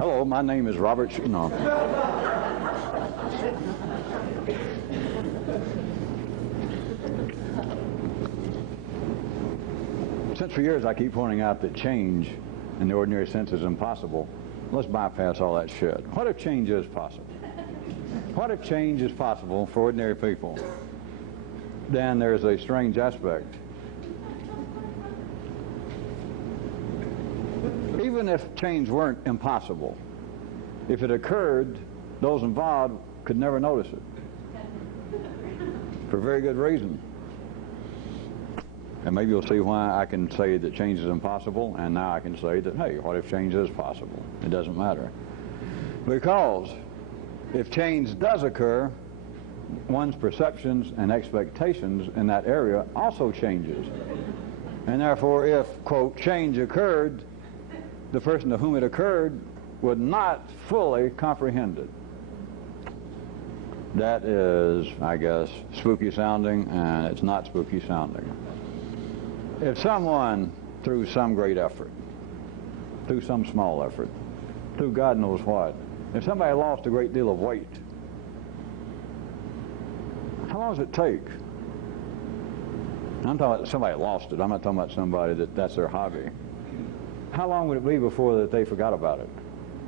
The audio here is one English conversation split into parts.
Hello, my name is Robert. No. Since for years I keep pointing out that change in the ordinary sense is impossible, let's bypass all that shit. What if change is possible? What if change is possible for ordinary people? Then there's a strange aspect. Even if change weren't impossible, if it occurred, those involved could never notice it. For very good reason. And maybe you'll see why I can say that change is impossible, and now I can say that, hey, what if change is possible? It doesn't matter. Because if change does occur, one's perceptions and expectations in that area also changes. And therefore, if, quote, change occurred, the person to whom it occurred would not fully comprehend it. That is, I guess, spooky sounding, and it's not spooky sounding. If someone, through some great effort, through some small effort, through God knows what, if somebody lost a great deal of weight, how long does it take? I'm talking about somebody lost it. I'm not talking about somebody that's their hobby. How long would it be before that they forgot about it?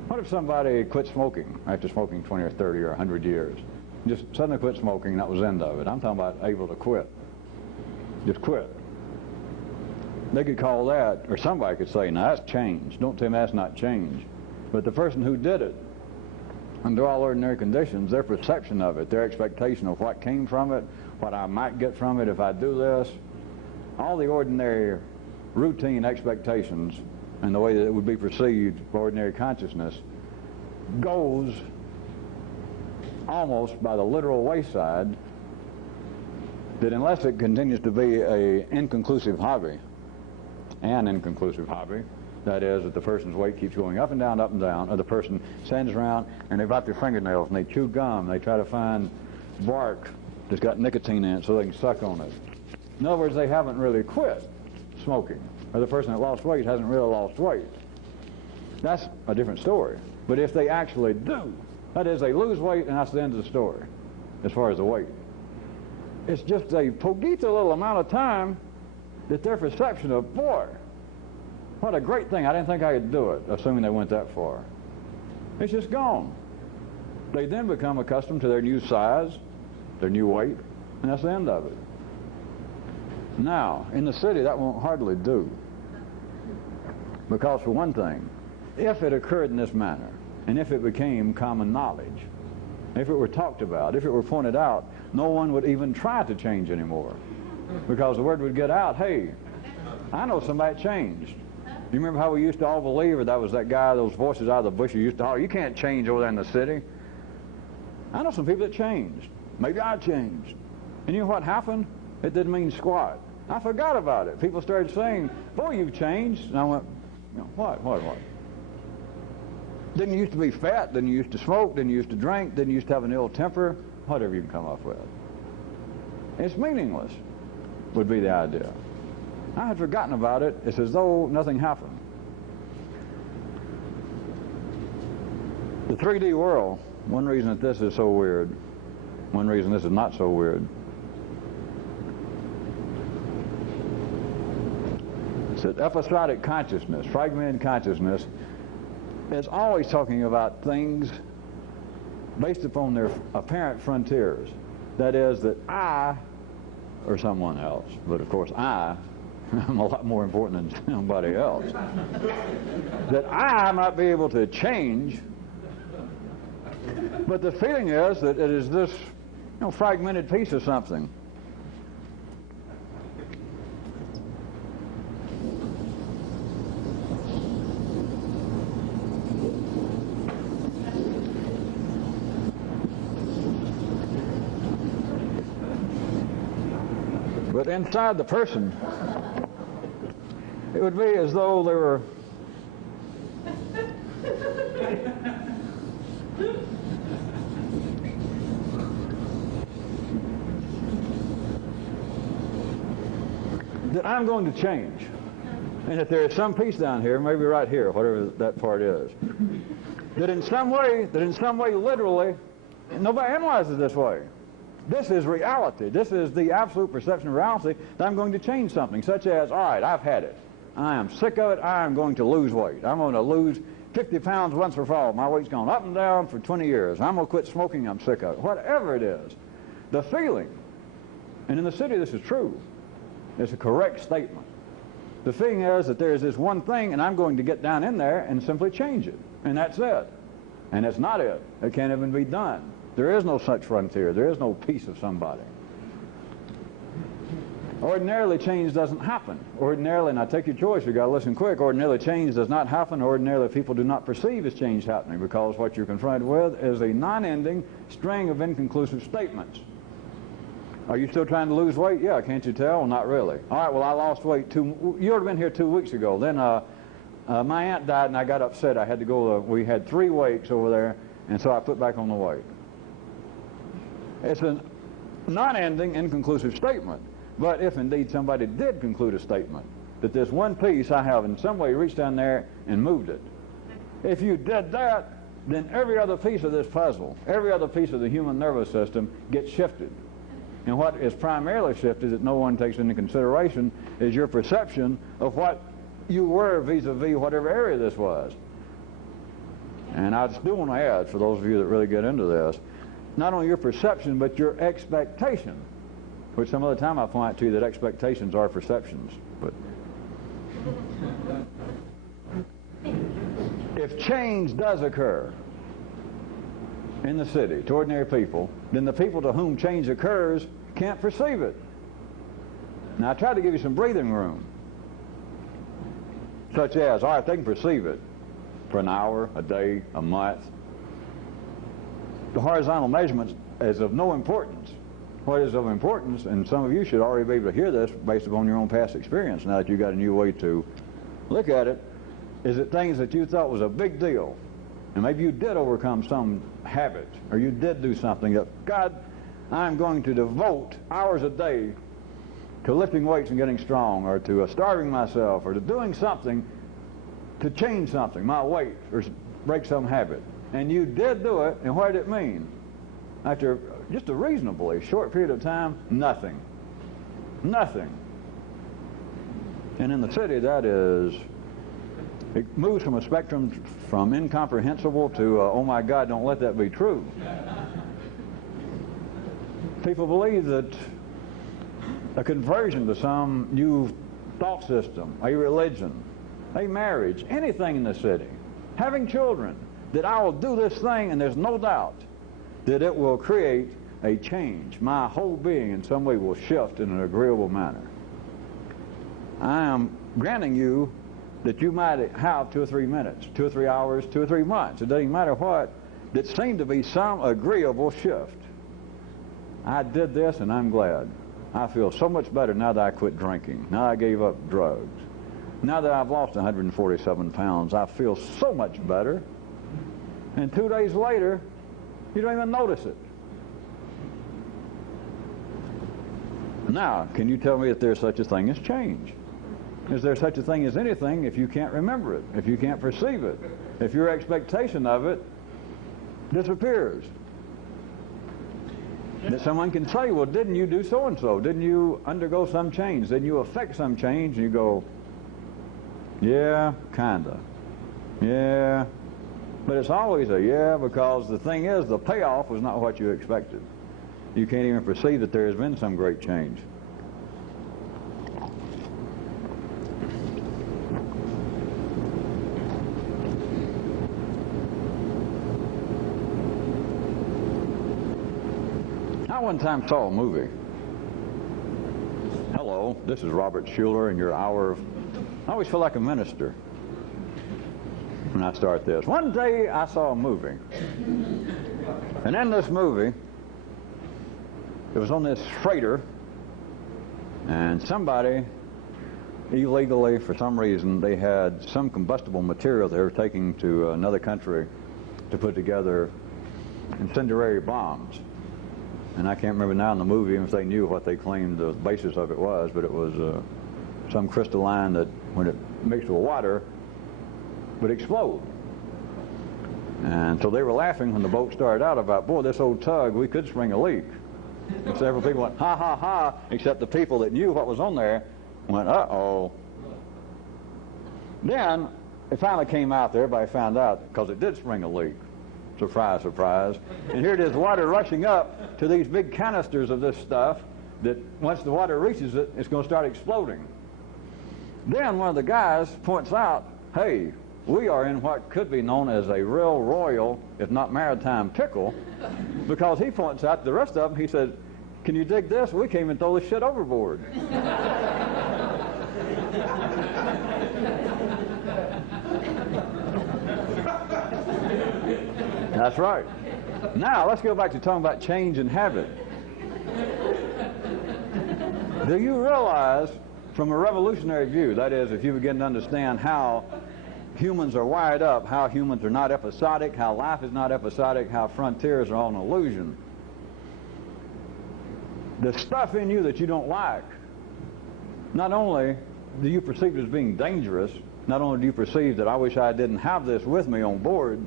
What if somebody quit smoking after smoking 20 or 30 or 100 years? Just suddenly quit smoking and that was the end of it. I'm talking about able to quit. Just quit. They could call that, or somebody could say, now that's change. Don't tell me that's not change. But the person who did it, under all ordinary conditions, their perception of it, their expectation of what came from it, what I might get from it if I do this, all the ordinary routine expectations and the way that it would be perceived by ordinary consciousness goes almost by the literal wayside, that unless it continues to be an inconclusive hobby, that is, that the person's weight keeps going up and down, or the person stands around and they bite their fingernails and they chew gum, they try to find bark that's got nicotine in it so they can suck on it. In other words, they haven't really quit smoking, or the person that lost weight hasn't really lost weight. That's a different story. But if they actually do, that is, they lose weight and that's the end of the story as far as the weight. It's just a poquito little amount of time that their perception of, boy, what a great thing, I didn't think I could do it, assuming they went that far. It's just gone. They then become accustomed to their new size, their new weight, and that's the end of it. Now, in the city, that won't hardly do. Because for one thing, if it occurred in this manner, and if it became common knowledge, if it were talked about, if it were pointed out, no one would even try to change anymore. Because the word would get out, hey, I know somebody changed. You remember how we used to all believe, or that was that guy, those voices out of the bush who used to holler, you can't change over there in the city. I know some people that changed. Maybe I changed. And you know what happened? It didn't mean squat. I forgot about it. People started saying, boy, you've changed. And I went, what? Didn't you used to be fat? Didn't you used to smoke? Didn't you used to drink? Didn't you used to have an ill temper? Whatever you can come up with. It's meaningless, would be the idea. I had forgotten about it. It's as though nothing happened. The 3D world, one reason that this is so weird, one reason this is not so weird, it's that episodic consciousness, fragmented consciousness, is always talking about things based upon their apparent frontiers. That is, that I, or someone else, but of course I'm a lot more important than somebody else, that I might be able to change, but the feeling is that it is this fragmented piece of something. But inside the person, it would be as though there were that I'm going to change, and that there is some piece down here, maybe right here, whatever that part is, that in some way, literally, nobody analyzes this way. This is reality. This is the absolute perception of reality that I'm going to change something, such as, all right, I've had it. I am sick of it. I am going to lose weight. I'm going to lose 50 pounds once for all. My weight's gone up and down for 20 years. I'm going to quit smoking. I'm sick of it. Whatever it is, the feeling, and in the city this is true. It's a correct statement. The thing is that there's this one thing, and I'm going to get down in there and simply change it. And that's it. And it's not it. It can't even be done. There is no such frontier. There is no peace of somebody. Ordinarily, change doesn't happen. Ordinarily, now take your choice. You've got to listen quick. Ordinarily, change does not happen. Ordinarily, people do not perceive as change happening because what you're confronted with is a non-ending string of inconclusive statements. Are you still trying to lose weight? Yeah, can't you tell? Well, not really. All right, well, I lost weight you would have been here 2 weeks ago. Then my aunt died and I got upset. I had to go, we had 3 wakes over there, and so I put back on the weight. It's a non-ending, inconclusive statement. But if indeed somebody did conclude a statement that this one piece I have in some way reached down there and moved it, if you did that, then every other piece of this puzzle, every other piece of the human nervous system gets shifted. And what is primarily shifted that no one takes into consideration is your perception of what you were vis-a-vis whatever area this was. And I still want to add, for those of you that really get into this, not only your perception, but your expectation, which some other time I point out to you that expectations are perceptions. But if change does occur in the city to ordinary people, then the people to whom change occurs can't perceive it. Now, I tried to give you some breathing room, such as, all right, they can perceive it for an hour, a day, a month. The horizontal measurement is of no importance. What is of importance, and some of you should already be able to hear this based upon your own past experience now that you've got a new way to look at it, is that things that you thought was a big deal, and maybe you did overcome some habit, or you did do something that, God, I'm going to devote hours a day to lifting weights and getting strong, or to starving myself, or to doing something to change something, my weight, or break some habit. And you did do it, and what did it mean? After just a reasonably short period of time, nothing. Nothing. And in the city, that is, it moves from a spectrum from incomprehensible to, oh my God, don't let that be true. People believe that a conversion to some new thought system, a religion, a marriage, anything in the city, having children, that I will do this thing, and there's no doubt that it will create a change. My whole being in some way will shift in an agreeable manner. I am granting you that you might have 2 or 3 minutes, 2 or 3 hours, 2 or 3 months, it doesn't matter what, that seemed to be some agreeable shift. I did this and I'm glad. I feel so much better now that I quit drinking. Now I gave up drugs. Now that I've lost 147 pounds, I feel so much better. And 2 days later, you don't even notice it. Now, can you tell me if there's such a thing as change? Is there such a thing as anything if you can't remember it, if you can't perceive it, if your expectation of it disappears? That someone can say, well, didn't you do so-and-so? Didn't you undergo some change? Didn't you affect some change? And you go, yeah, kinda. Yeah. But it's always a yeah, because the thing is, the payoff was not what you expected. You can't even perceive that there has been some great change. I one time saw a movie. Hello, this is Robert Schuller and your hour of... I always feel like a minister when I start this. One day I saw a movie. And in this movie, it was on this freighter, and somebody illegally, for some reason, they had some combustible material they were taking to another country to put together incendiary bombs. And I can't remember now in the movie if they knew what they claimed the basis of it was, but it was some crystalline that, when it mixed with water, would explode. And so they were laughing when the boat started out about, boy, this old tug, we could spring a leak. And several people went, ha, ha, ha, except the people that knew what was on there went, uh-oh. Then it finally came out there, everybody found out, because it did spring a leak. Surprise, surprise. And here it is, water rushing up to these big canisters of this stuff that once the water reaches it, it's going to start exploding. Then one of the guys points out, hey, we are in what could be known as a real royal, if not maritime, pickle, because he points out the rest of them, he said, can you dig this? We can't even throw this shit overboard. That's right. Now, let's go back to talking about change in habit. Do you realize, from a revolutionary view, that is, if you begin to understand how humans are wired up, how humans are not episodic, how life is not episodic, how frontiers are all an illusion, the stuff in you that you don't like, not only do you perceive it as being dangerous, not only do you perceive that I wish I didn't have this with me on board,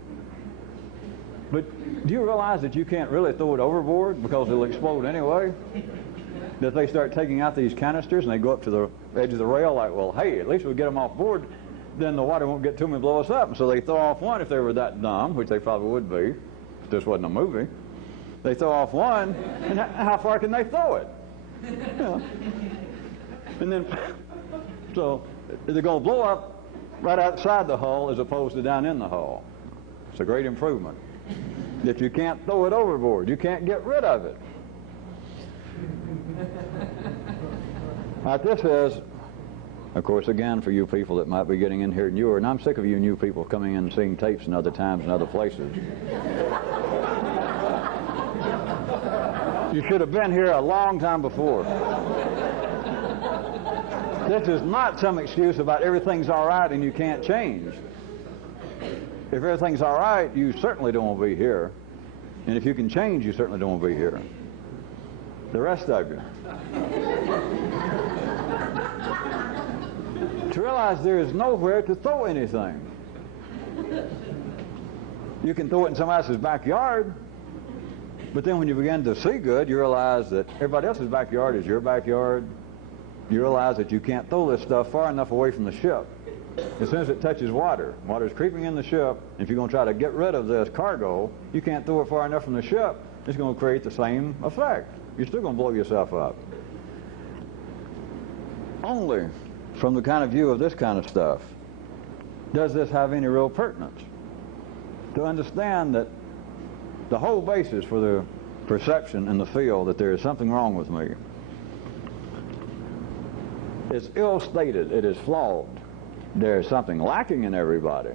but do you realize that you can't really throw it overboard because it'll explode anyway? That they start taking out these canisters and they go up to the edge of the rail like, well, hey, at least we'll get them off board, then the water won't get to them and blow us up. And so they throw off one if they were that dumb, which they probably would be if this wasn't a movie. They throw off one, and how far can they throw it? Yeah. And then, so they're going to blow up right outside the hull as opposed to down in the hull. It's a great improvement. That you can't throw it overboard. You can't get rid of it. Like this is, of course, again, for you people that might be getting in here newer, and I'm sick of you new people coming in and seeing tapes in other times and other places. You should have been here a long time before. This is not some excuse about everything's all right and you can't change. If everything's all right, you certainly don't want to be here. And if you can change, you certainly don't want to be here. The rest of you. To realize there is nowhere to throw anything. You can throw it in somebody else's backyard, but then when you begin to see good, you realize that everybody else's backyard is your backyard. You realize that you can't throw this stuff far enough away from the ship. As soon as it touches water, water's creeping in the ship. If you're going to try to get rid of this cargo, you can't throw it far enough from the ship. It's going to create the same effect. You're still going to blow yourself up. Only from the kind of view of this kind of stuff does this have any real pertinence. To understand that the whole basis for the perception and the feel that there is something wrong with me is ill-stated. It is flawed. There is something lacking in everybody.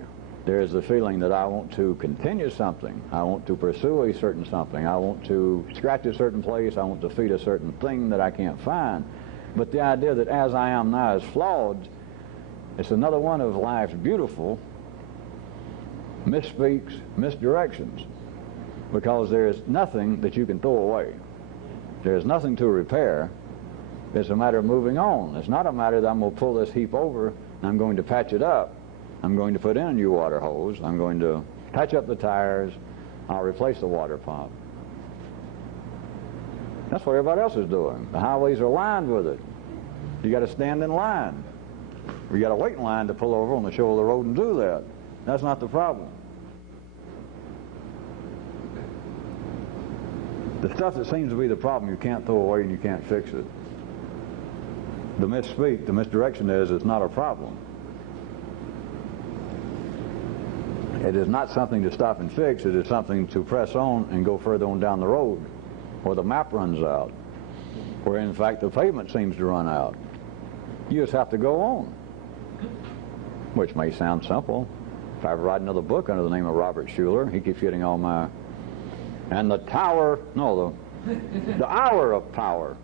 There is the feeling that I want to continue something. I want to pursue a certain something. I want to scratch a certain place. I want to feed a certain thing that I can't find. But the idea that as I am now is flawed, it's another one of life's beautiful misspeaks, misdirections, because there is nothing that you can throw away. There is nothing to repair. It's a matter of moving on. It's not a matter that I'm going to pull this heap over and I'm going to patch it up. I'm going to put in a new water hose. I'm going to patch up the tires. I'll replace the water pump. That's what everybody else is doing. The highways are lined with it. You got to stand in line. Or you got to wait in line to pull over on the shoulder of the road and do that. That's not the problem. The stuff that seems to be the problem, you can't throw away and you can't fix it. The misspeak, the misdirection is, it's not a problem. It is not something to stop and fix. It is something to press on and go further on down the road, where the map runs out, where in fact the pavement seems to run out. You just have to go on, which may sound simple. If I ever write another book under the name of Robert Schuller, he keeps getting all my, and the tower, no, the hour of power.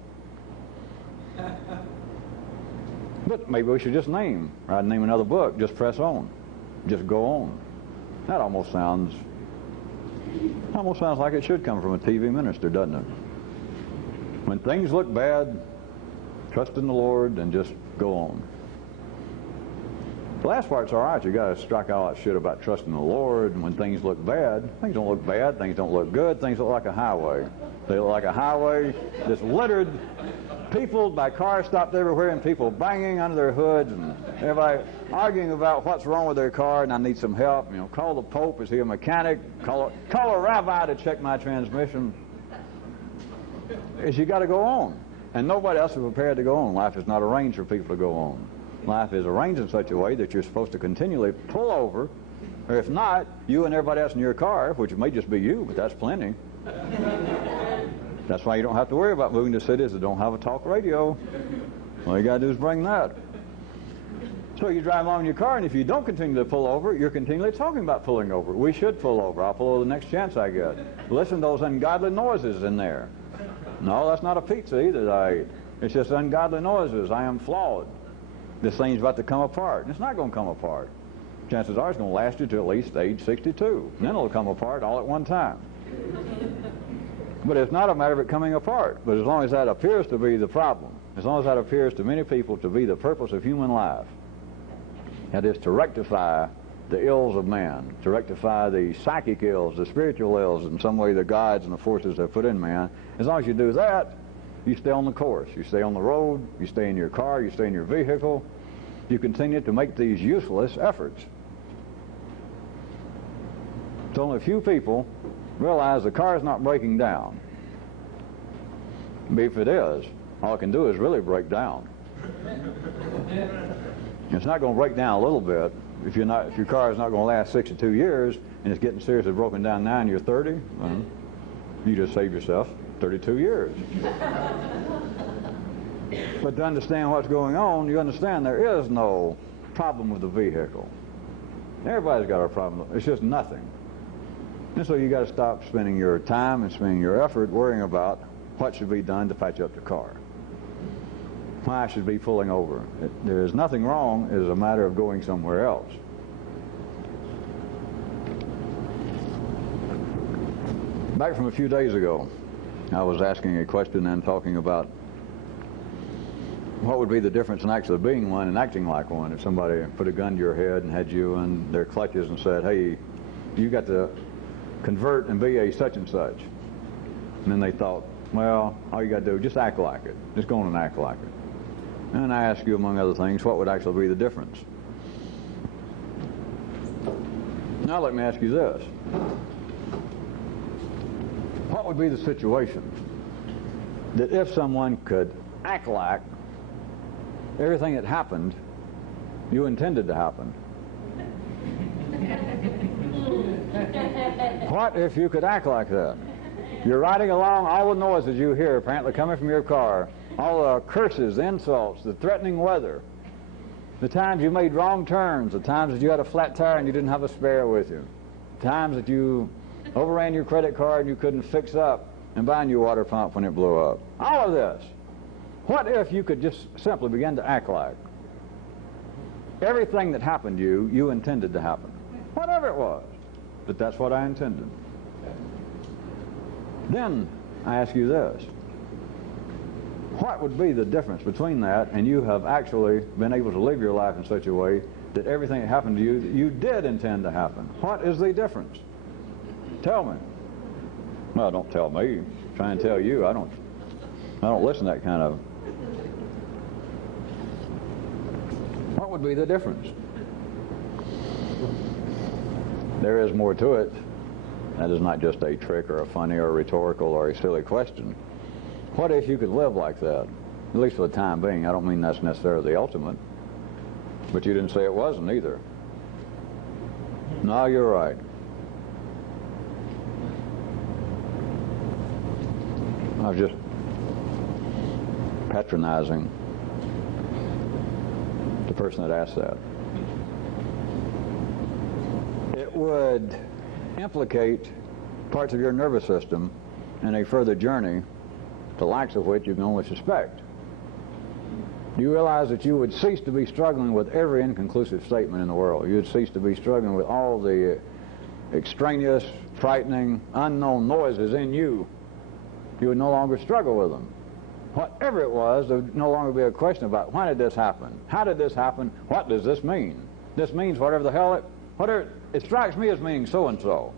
But maybe we should just name another book, just press on, just go on. That almost sounds like it should come from a TV minister, doesn't it? When things look bad, trust in the Lord and just go on. The last part's all right. You got to strike all that shit about trusting the Lord, and when things look bad, things don't look bad, things don't look good, things look like a highway. They look like a highway that's littered, people by cars stopped everywhere, and people banging under their hoods, and everybody arguing about what's wrong with their car, and I need some help. You know, call the Pope, is he a mechanic? Call a rabbi to check my transmission. You got to go on, and nobody else is prepared to go on. Life is not arranged for people to go on. Life is arranged in such a way that you're supposed to continually pull over, or if not, you and everybody else in your car, which may just be you, but that's plenty. That's why you don't have to worry about moving to cities that don't have a talk radio. All you got to do is bring that. So you drive along in your car, and if you don't continue to pull over, you're continually talking about pulling over. We should pull over. I'll pull over the next chance I get. Listen to those ungodly noises in there. No, that's not a pizza either that I ate. It's just ungodly noises. I am flawed. This thing's about to come apart. And it's not going to come apart. Chances are it's going to last you to at least age 62. And then it'll come apart all at one time. But it's not a matter of it coming apart. But as long as that appears to be the problem, as long as that appears to many people to be the purpose of human life, that is to rectify the ills of man, to rectify the psychic ills, the spiritual ills, in some way the gods and the forces that put in man, as long as you do that, you stay on the course. You stay on the road, you stay in your car, you stay in your vehicle, you continue to make these useless efforts. So only a few people realize the car is not breaking down. But if it is, all it can do is really break down. It's not going to break down a little bit. If your car is not going to last 62 years and it's getting seriously broken down now and you're 30, well, you just saved yourself 32 years. But to understand what's going on, you understand there is no problem with the vehicle. Everybody's got a problem. It's just nothing. And so you got to stop spending your time and spending your effort worrying about what should be done to patch up the car. Why I should be pulling over. There is nothing wrong. It is a matter of going somewhere else. Back from a few days ago, I was asking a question and talking about what would be the difference in actually being one and acting like one. If somebody put a gun to your head and had you in their clutches and said, hey, you got to convert and be a such and such. And then they thought, well, all you got to do is just act like it. Just go on and act like it. And I ask you, among other things, what would actually be the difference? Now let me ask you this. What would be the situation that if someone could act like everything that happened, you intended to happen? What if you could act like that? You're riding along, all the noises you hear apparently coming from your car, all the curses, the insults, the threatening weather, the times you made wrong turns, the times that you had a flat tire and you didn't have a spare with you, the times that you overran your credit card and you couldn't fix up and buy a new water pump when it blew up. All of this. What if you could just simply begin to act like everything that happened to you, you intended to happen? Whatever it was, that that's what I intended. Then I ask you this. What would be the difference between that and you have actually been able to live your life in such a way that everything that happened to you, that you did intend to happen? What is the difference? Tell me. Well, don't tell me. Try and tell you. I don't listen to that kind of. What would be the difference? There is more to it. That is not just a trick or a funny or a rhetorical or a silly question. What if you could live like that? At least for the time being. I don't mean that's necessarily the ultimate. But you didn't say it wasn't either. No, you're right. I was just patronizing the person that asked that. It would implicate parts of your nervous system in a further journey, the likes of which you can only suspect. Do you realize that you would cease to be struggling with every inconclusive statement in the world? You would cease to be struggling with all the extraneous, frightening, unknown noises in you. You would no longer struggle with them. Whatever it was, there would no longer be a question about, why did this happen? How did this happen? What does this mean? this means whatever the hell it strikes me as meaning so-and-so.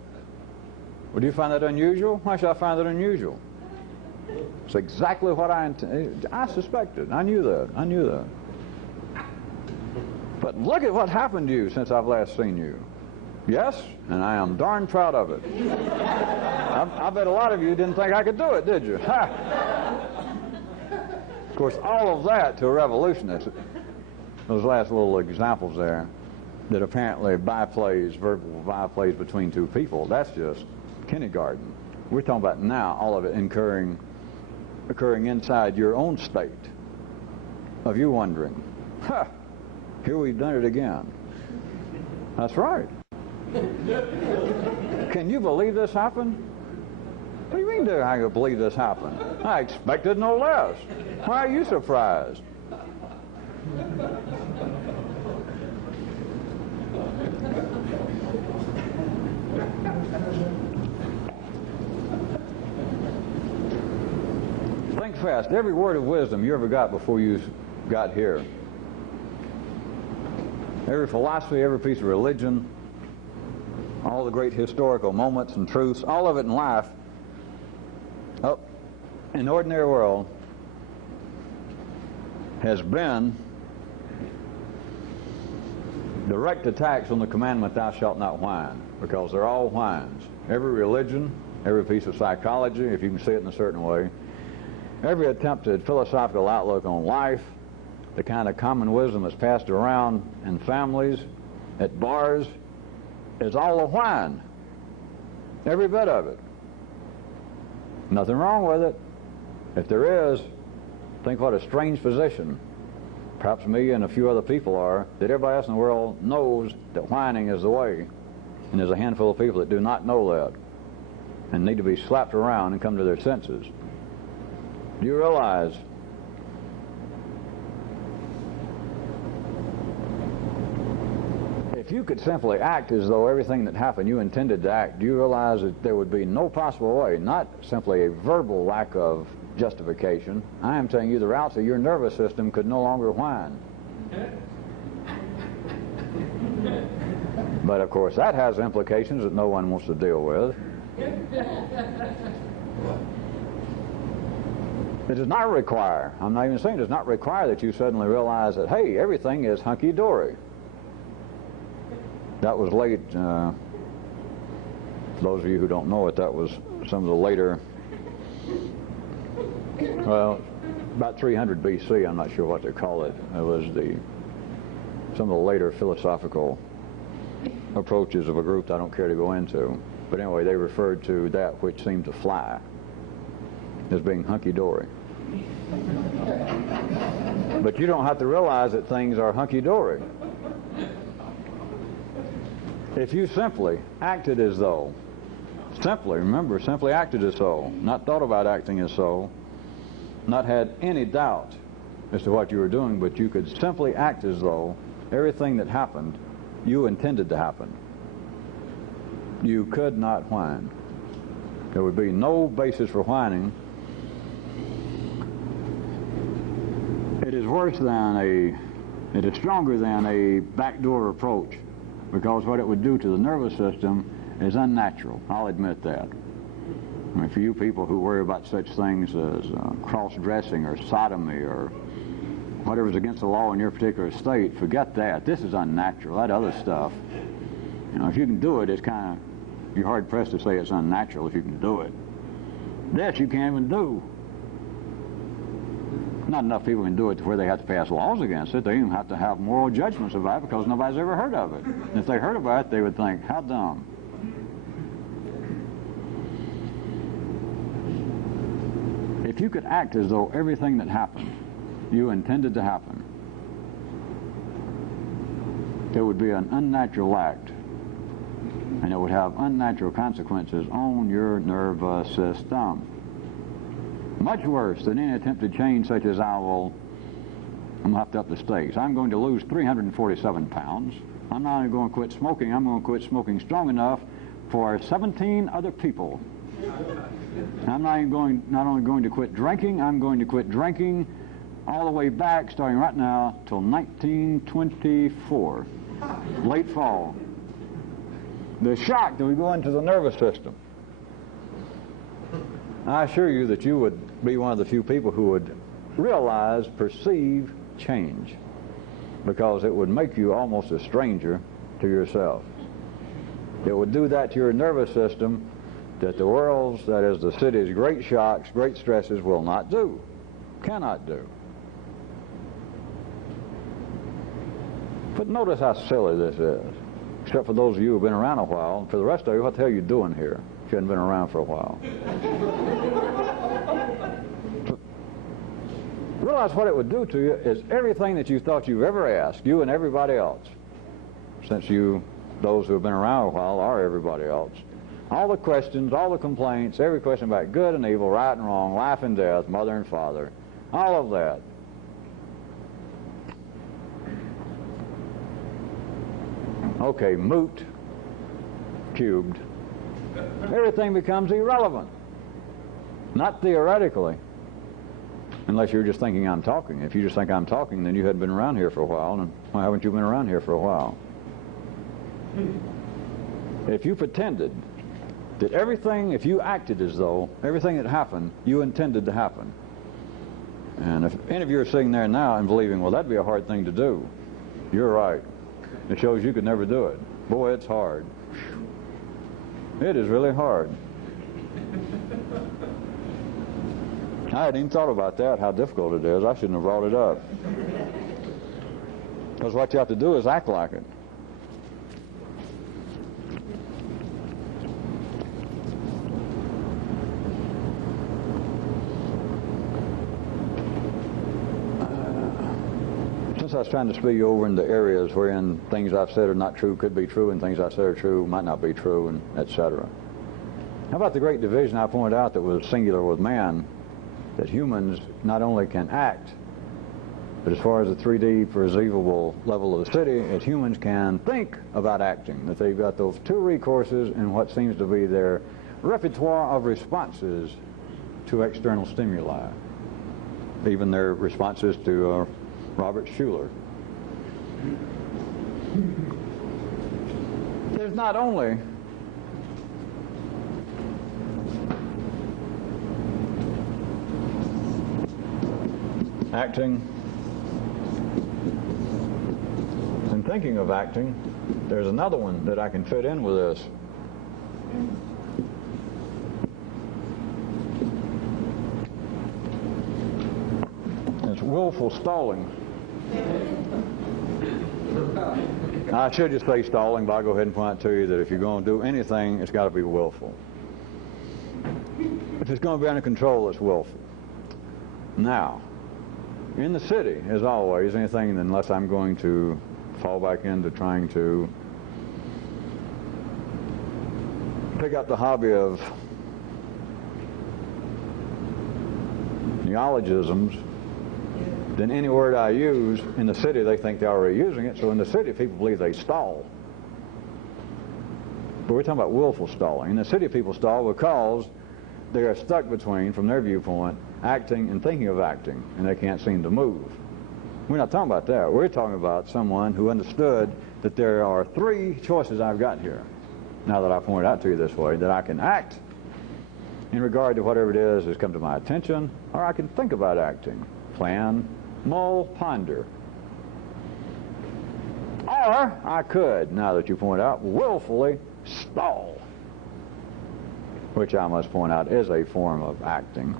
Would you find that unusual? Why should I find that unusual? It's exactly what I suspected. I knew that. But look at what happened to you since I've last seen you. Yes, and I am darn proud of it. I bet a lot of you didn't think I could do it, did you? Of course, all of that to a revolutionist. Those last little examples there that apparently verbal byplays between two people, that's just kindergarten. We're talking about now all of it occurring inside your own state of you wondering, here we've done it again. That's right. Can you believe this happened? What do you mean I can believe this happened? I expected no less. Why are you surprised? Think fast. Every word of wisdom you ever got before you got here. Every philosophy, every piece of religion, all the great historical moments and truths, all of it in life, in the ordinary world, has been direct attacks on the commandment, thou shalt not whine, because they're all whines. Every religion, every piece of psychology, if you can see it in a certain way, every attempted philosophical outlook on life, the kind of common wisdom that's passed around in families, at bars, is all a whine. Every bit of it. Nothing wrong with it. If there is, think what a strange position, perhaps me and a few other people are, that everybody else in the world knows that whining is the way. And there's a handful of people that do not know that and need to be slapped around and come to their senses. Do you realize if you could simply act as though everything that happened you intended to act, do you realize that there would be no possible way, not simply a verbal lack of justification, I am telling you the reality, your nervous system could no longer whine. But of course that has implications that no one wants to deal with. It does not require, I'm not even saying it does not require that you suddenly realize that, hey, everything is hunky-dory. That was late, those of you who don't know it, that was some of the later, well, about 300 BC, I'm not sure what to call it. It was some of the later philosophical approaches of a group that I don't care to go into. But anyway, they referred to that which seemed to fly as being hunky-dory. But you don't have to realize that things are hunky-dory. If you simply acted as though, simply acted as so, not thought about acting as so, not had any doubt as to what you were doing, but you could simply act as though everything that happened, you intended to happen, you could not whine. There would be no basis for whining. It is stronger than a backdoor approach, because what it would do to the nervous system is unnatural. I'll admit that. I mean, for you people who worry about such things as cross-dressing or sodomy or whatever's against the law in your particular state, forget that. This is unnatural. That other stuff, you know, if you can do it, it's kind of, you're hard-pressed to say it's unnatural if you can do it. This you can't even do. Not enough people can do it to where they have to pass laws against it. They even have to have moral judgments about it because nobody's ever heard of it. And if they heard about it, they would think, how dumb. If you could act as though everything that happened, you intended to happen, it would be an unnatural act, and it would have unnatural consequences on your nervous system. Much worse than any attempted change such as I'm going to have to up the stakes. I'm going to lose 347 pounds. I'm not only going to quit smoking, I'm going to quit smoking strong enough for 17 other people. I'm not only going to quit drinking, I'm going to quit drinking all the way back, starting right now, till 1924. late fall. The shock that we go into the nervous system. I assure you that you would be one of the few people who would realize, perceive change, because it would make you almost a stranger to yourself. It would do that to your nervous system that the world's, that is the city's great shocks, great stresses will not do, cannot do. But notice how silly this is, except for those of you who have been around a while. For the rest of you, what the hell are you doing here if you haven't been around for a while? Realize what it would do to you is everything that you thought you've ever asked, you and everybody else, since you, those who have been around a while, are everybody else. All the questions, all the complaints, every question about good and evil, right and wrong, life and death, mother and father, all of that. Okay, moot, cubed. Everything becomes irrelevant. Not theoretically, unless you're just thinking I'm talking. If you just think I'm talking, then you hadn't been around here for a while, and why haven't you been around here for a while? If you pretended that everything, if you acted as though everything that happened, you intended to happen. And if any of you are sitting there now and believing, well, that'd be a hard thing to do, you're right. It shows you could never do it. Boy, it's hard. It is really hard. I hadn't even thought about that, how difficult it is. I shouldn't have brought it up. Because what you have to do is act like it. Since I was trying to speak you over into areas wherein things I've said are not true could be true, and things I said are true might not be true, and etc. How about the great division I pointed out that was singular with man, that humans not only can act, but as far as the 3D perceivable level of the city, as humans can think about acting, that they've got those two recourses in what seems to be their repertoire of responses to external stimuli, even their responses to Robert Schuller. There's not only acting and thinking of acting, there's another one that I can fit in with this. It's willful stalling. I should just say stalling, but I'll go ahead and point out to you that if you're going to do anything, it's got to be willful. If it's going to be under control, it's willful. Now, in the city, as always, anything unless I'm going to fall back into trying to pick up the hobby of neologisms, then any word I use in the city, they think they're already using it. So in the city, people believe they stall. But we're talking about willful stalling. In the city, people stall because they are stuck between, from their viewpoint, acting and thinking of acting, and they can't seem to move. We're not talking about that. We're talking about someone who understood that there are three choices I've got here, now that I pointed out to you this way, that I can act in regard to whatever it is that's come to my attention, or I can think about acting, plan, mull, ponder. Or I could, now that you point out, willfully stall, which I must point out is a form of acting.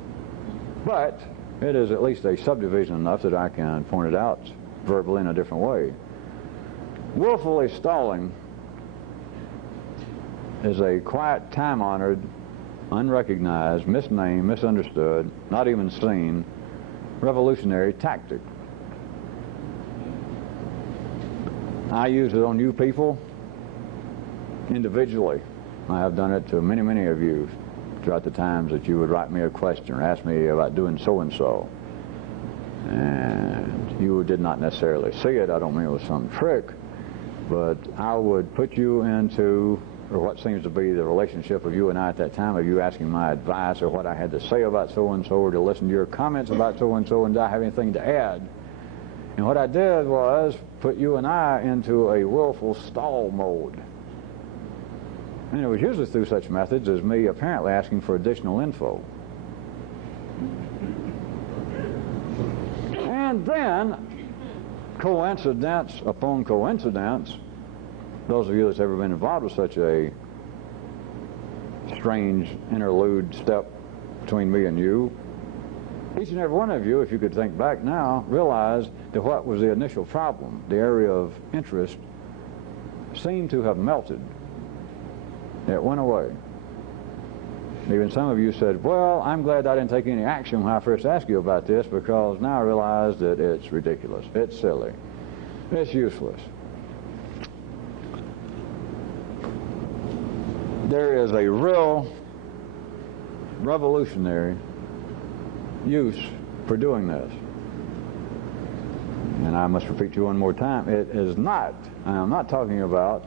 But it is at least a subdivision enough that I can point it out verbally in a different way. Willfully stalling is a quiet, time-honored, unrecognized, misnamed, misunderstood, not even seen, revolutionary tactic. I use it on you people individually. I have done it to many, many of you throughout the times that you would write me a question or ask me about doing so-and-so. And you did not necessarily see it. I don't mean it was some trick, but I would put you into, or what seems to be the relationship of you and I at that time, of you asking my advice or what I had to say about so-and-so, or to listen to your comments about so-and-so, and do I have anything to add? And what I did was, put you and I into a willful stall mode. And it was usually through such methods as me apparently asking for additional info. And then, coincidence upon coincidence, those of you that's ever been involved with such a strange interlude step between me and you, each and every one of you, if you could think back now, realize that what was the initial problem, the area of interest, seemed to have melted. It went away. Even some of you said, well, I'm glad I didn't take any action when I first asked you about this, because now I realize that it's ridiculous, it's silly, it's useless. There is a real revolutionary use for doing this. And I must repeat to you one more time, it is not, I am not talking about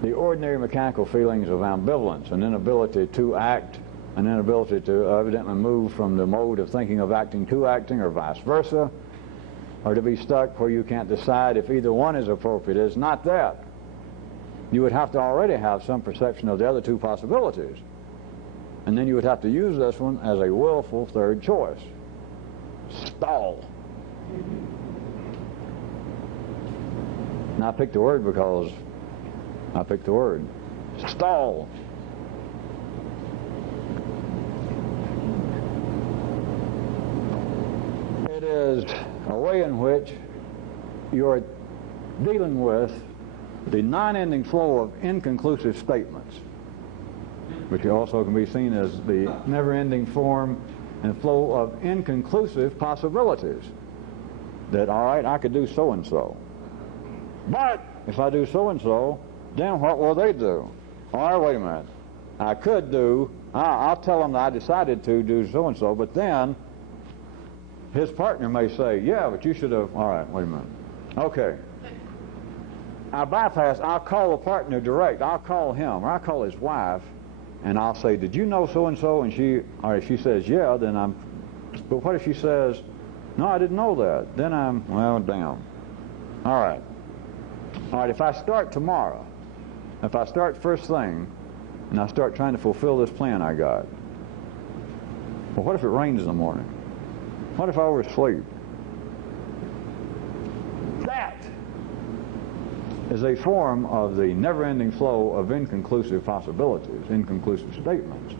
the ordinary mechanical feelings of ambivalence, an inability to act, an inability to evidently move from the mode of thinking of acting to acting, or vice versa, or to be stuck where you can't decide if either one is appropriate. It's not that. You would have to already have some perception of the other two possibilities. And then you would have to use this one as a willful third choice. Stall. Now I picked the word because I picked the word. Stall. It is a way in which you're dealing with the non-ending flow of inconclusive statements, which also can be seen as the never-ending form and flow of inconclusive possibilities. That, all right, I could do so-and-so, but if I do so-and-so, then what will they do? All right, wait a minute. I could do, I'll tell them that I decided to do so-and-so, but then his partner may say, yeah, but you should have, all right, wait a minute. Okay. I bypass, I'll call the partner direct. I'll call him, or I'll call his wife, and I'll say, did you know so-and-so? And she, all right, she says, yeah, then I'm, but what if she says, no, I didn't know that? Then I'm, well, damn. All right. All right, if I start tomorrow, if I start first thing, and I start trying to fulfill this plan I got, well, what if it rains in the morning? What if I oversleep? That is a form of the never-ending flow of inconclusive possibilities, inconclusive statements.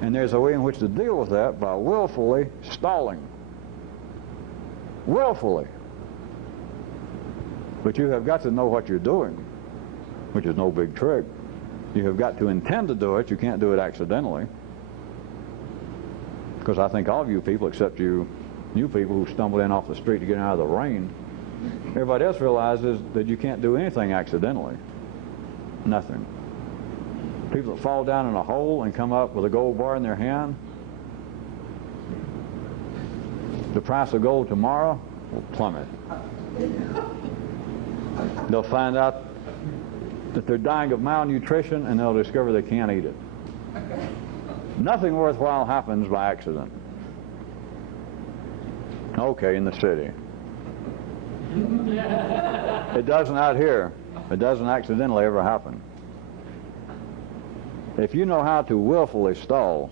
And there's a way in which to deal with that by willfully stalling. Willfully. But you have got to know what you're doing, which is no big trick. You have got to intend to do it. You can't do it accidentally. Because I think all of you people, except you new people who stumble in off the street to get out of the rain, everybody else realizes that you can't do anything accidentally. Nothing. People that fall down in a hole and come up with a gold bar in their hand, the price of gold tomorrow will plummet. They'll find out that they're dying of malnutrition, and they'll discover they can't eat it. Nothing worthwhile happens by accident. Okay, in the city. It doesn't out here. It doesn't accidentally ever happen. If you know how to willfully stall,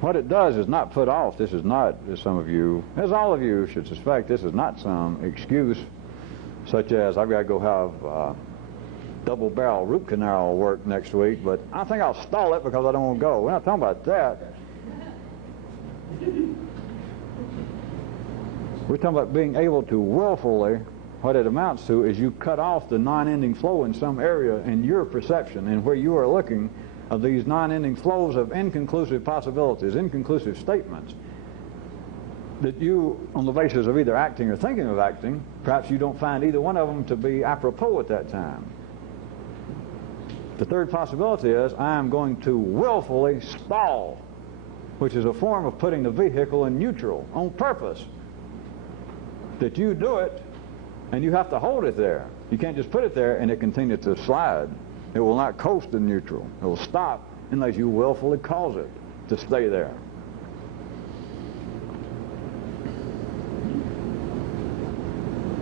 what it does is not put off. This is not, as some of you, as all of you should suspect, this is not some excuse such as, I've got to go have double-barrel root canal work next week, but I think I'll stall it because I don't want to go. We're not talking about that. We're talking about being able to willfully, what it amounts to is you cut off the non-ending flow in some area in your perception and where you are looking of these non-ending flows of inconclusive possibilities, inconclusive statements that you, on the basis of either acting or thinking of acting, perhaps you don't find either one of them to be apropos at that time. The third possibility is I am going to willfully stall, which is a form of putting the vehicle in neutral on purpose. That you do it, and you have to hold it there. You can't just put it there and it continues to slide. It will not coast in neutral. It will stop unless you willfully cause it to stay there.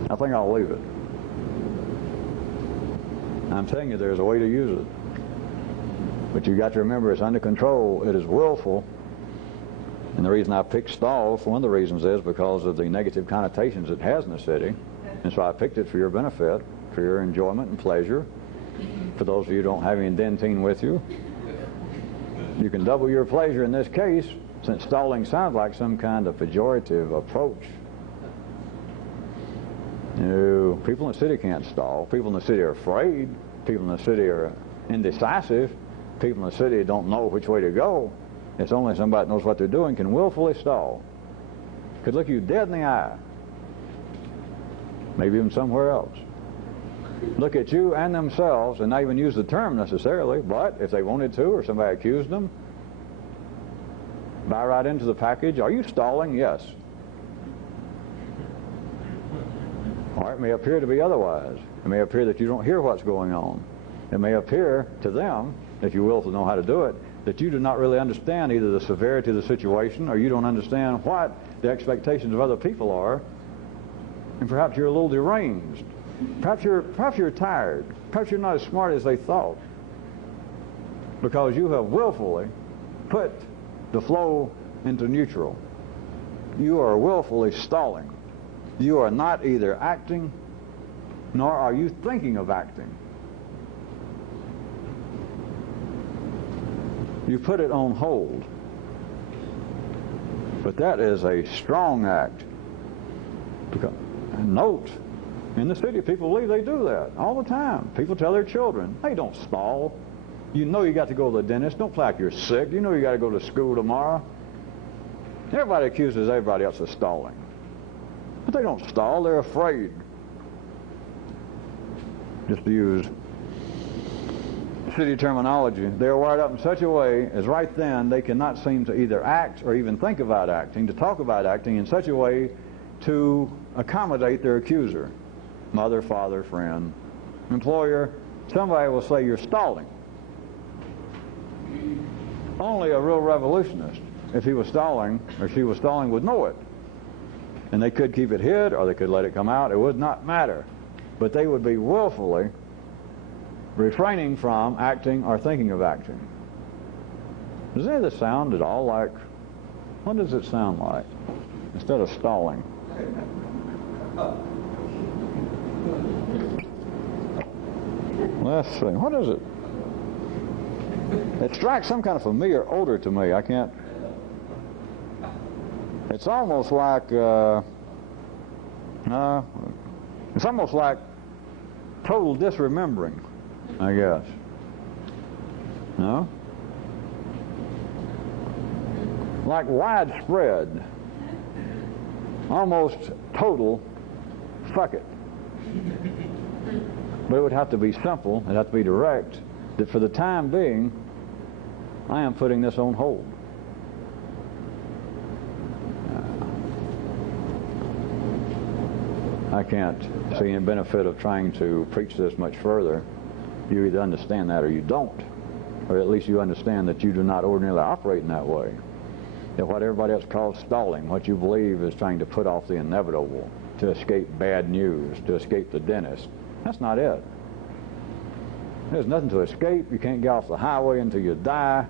I think I'll leave it. I'm telling you, there's a way to use it. But you got to remember, it's under control. It is willful. And the reason I picked stall, for one of the reasons, is because of the negative connotations it has in the city. And so I picked it for your benefit, for your enjoyment and pleasure. For those of you who don't have any dentine with you, you can double your pleasure in this case, since stalling sounds like some kind of pejorative approach. No, people in the city can't stall. People in the city are afraid. People in the city are indecisive. People in the city don't know which way to go. It's only somebody that knows what they're doing can willfully stall. Could look you dead in the eye. Maybe even somewhere else. Look at you and themselves and not even use the term necessarily, but if they wanted to or somebody accused them, buy right into the package. Are you stalling? Yes. Or it may appear to be otherwise. It may appear that you don't hear what's going on. It may appear to them, if you will to know how to do it, that you do not really understand either the severity of the situation or you don't understand what the expectations of other people are, and perhaps you're a little deranged. Perhaps you're tired. Perhaps you're not as smart as they thought, because you have willfully put the flow into neutral. You are willfully stalling. You are not either acting nor are you thinking of acting. You put it on hold. But that is a strong act. Because, note, in the city, people believe they do that all the time. People tell their children, hey, don't stall. You know you got to go to the dentist. Don't play like you're sick. You know you got to go to school tomorrow. Everybody accuses everybody else of stalling. But they don't stall. They're afraid. Just to use city terminology, they're wired up in such a way as right then they cannot seem to either act or even think about acting, to talk about acting in such a way to accommodate their accuser. Mother, father, friend, employer. Somebody will say you're stalling. Only a real revolutionist, if he was stalling or she was stalling, would know it. And they could keep it hid or they could let it come out. It would not matter. But they would be willfully refraining from acting or thinking of acting. Does any of this sound at all like, what does it sound like instead of stalling? Let's see, what is it? It strikes some kind of familiar odor to me. I can't. It's almost like, it's almost like total disremembering, I guess. No? Like widespread, almost total, fuck it. But it would have to be simple, it would have to be direct, that for the time being, I am putting this on hold. I can't see any benefit of trying to preach this much further. You either understand that or you don't. Or at least you understand that you do not ordinarily operate in that way. That what everybody else calls stalling, what you believe is trying to put off the inevitable, to escape bad news, to escape the dentist. That's not it. There's nothing to escape. You can't get off the highway until you die.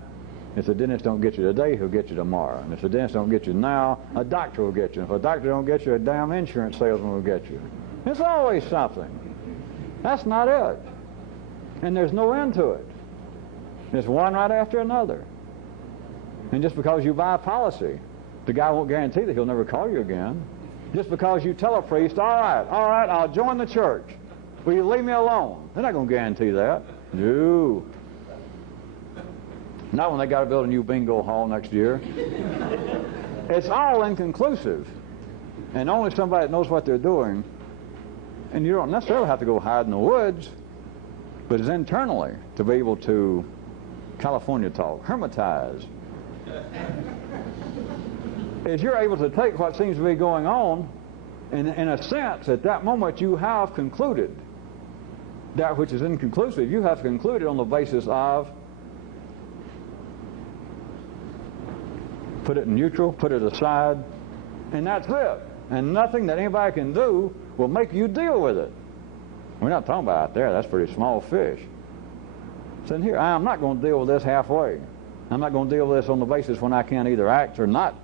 If the dentist don't get you today, he'll get you tomorrow. And if the dentist don't get you now, a doctor will get you. And if a doctor don't get you, a damn insurance salesman will get you. It's always something. That's not it. And there's no end to it. It's one right after another. And just because you buy a policy, the guy won't guarantee that he'll never call you again. Just because you tell a priest, all right, I'll join the church. Will you leave me alone? They're not going to guarantee that. No. Not when they got to build a new bingo hall next year. It's all inconclusive. And only somebody that knows what they're doing. And you don't necessarily have to go hide in the woods, but it's internally to be able to, California talk, hermitize. Is you're able to take what seems to be going on, and in a sense, at that moment you have concluded that which is inconclusive. You have concluded on the basis of, put it in neutral, put it aside, and that's it. And nothing that anybody can do will make you deal with it. We're not talking about out there. That's pretty small fish. So in here, I'm not going to deal with this halfway. I'm not going to deal with this on the basis when I can't either act or not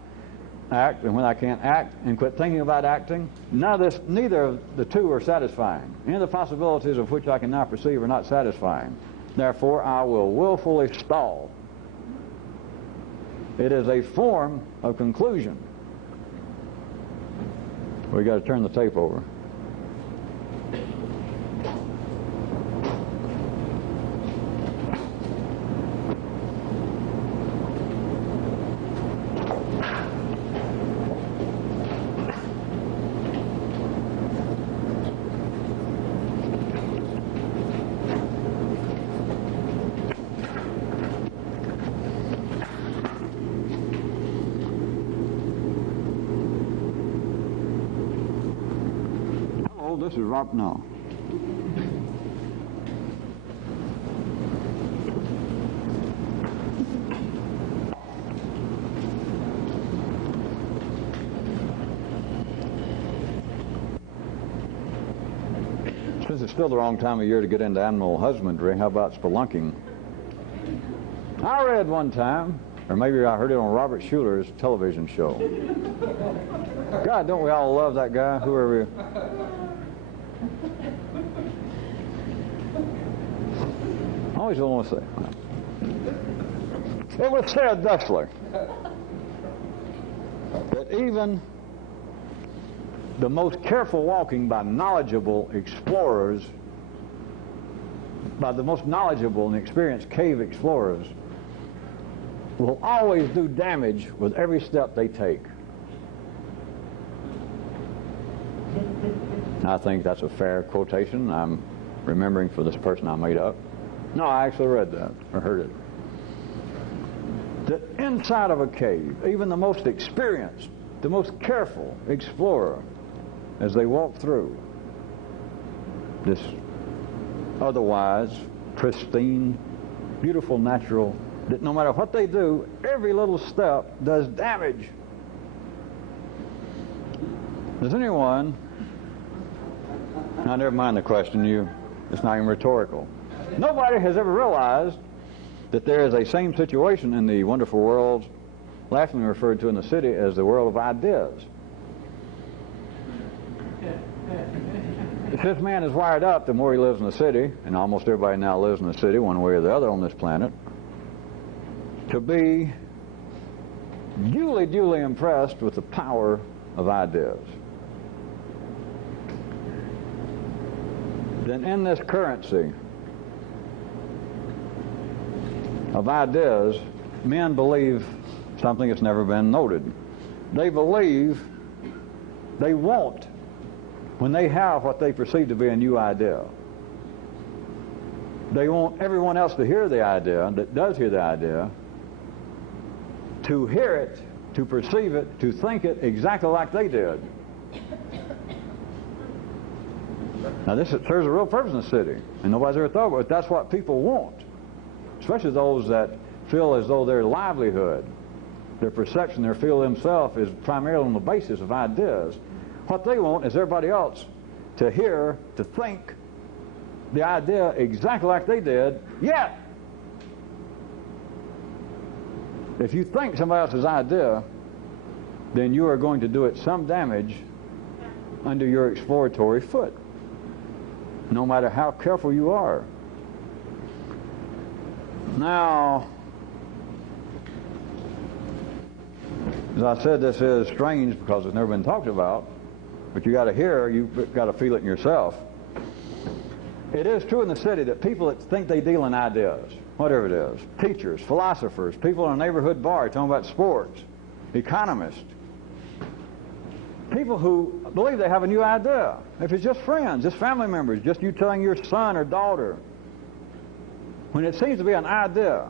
act, and when I can't act and quit thinking about acting. Neither of the two are satisfying. Any of the possibilities of which I can now perceive are not satisfying. Therefore, I will willfully stall. It is a form of conclusion. We got to turn the tape over. This is Rob. No. Since it's still the wrong time of year to get into animal husbandry, how about spelunking? I read one time, or maybe I heard it on Robert Schuler's television show. God, don't we all love that guy, whoever. I always don't want to say. It was said thusly that even the most careful walking by knowledgeable explorers, by the most knowledgeable and experienced cave explorers, will always do damage with every step they take. I think that's a fair quotation. I'm remembering for this person I made up. No, I actually read that, or heard it. That inside of a cave, even the most experienced, the most careful explorer, as they walk through this otherwise pristine, beautiful natural, that no matter what they do, every little step does damage. Does anyone, now never mind the question, it's not even rhetorical. Nobody has ever realized that there is a same situation in the wonderful world, laughingly referred to in the city as the world of ideas. If this man is wired up, the more he lives in the city, and almost everybody now lives in the city one way or the other on this planet, to be duly impressed with the power of ideas, then in this currency of ideas, men believe something that's never been noted. They believe, they want, when they have what they perceive to be a new idea, they want everyone else to hear the idea, that does hear the idea, to hear it, to perceive it, to think it exactly like they did. Now this serves a real purpose in the city, and nobody's ever thought about it. That's what people want, especially those that feel as though their livelihood, their perception, their feel of themselves is primarily on the basis of ideas. What they want is everybody else to hear, to think the idea exactly like they did, yet if you think somebody else's idea, then you are going to do it some damage under your exploratory foot, no matter how careful you are. Now, as I said, this is strange because it's never been talked about, but you got to hear, you've got to feel it in yourself. It is true in the city that people that think they deal in ideas, whatever it is, teachers, philosophers, people in a neighborhood bar talking about sports, economists, people who believe they have a new idea. If it's just friends, just family members, just you telling your son or daughter, when it seems to be an idea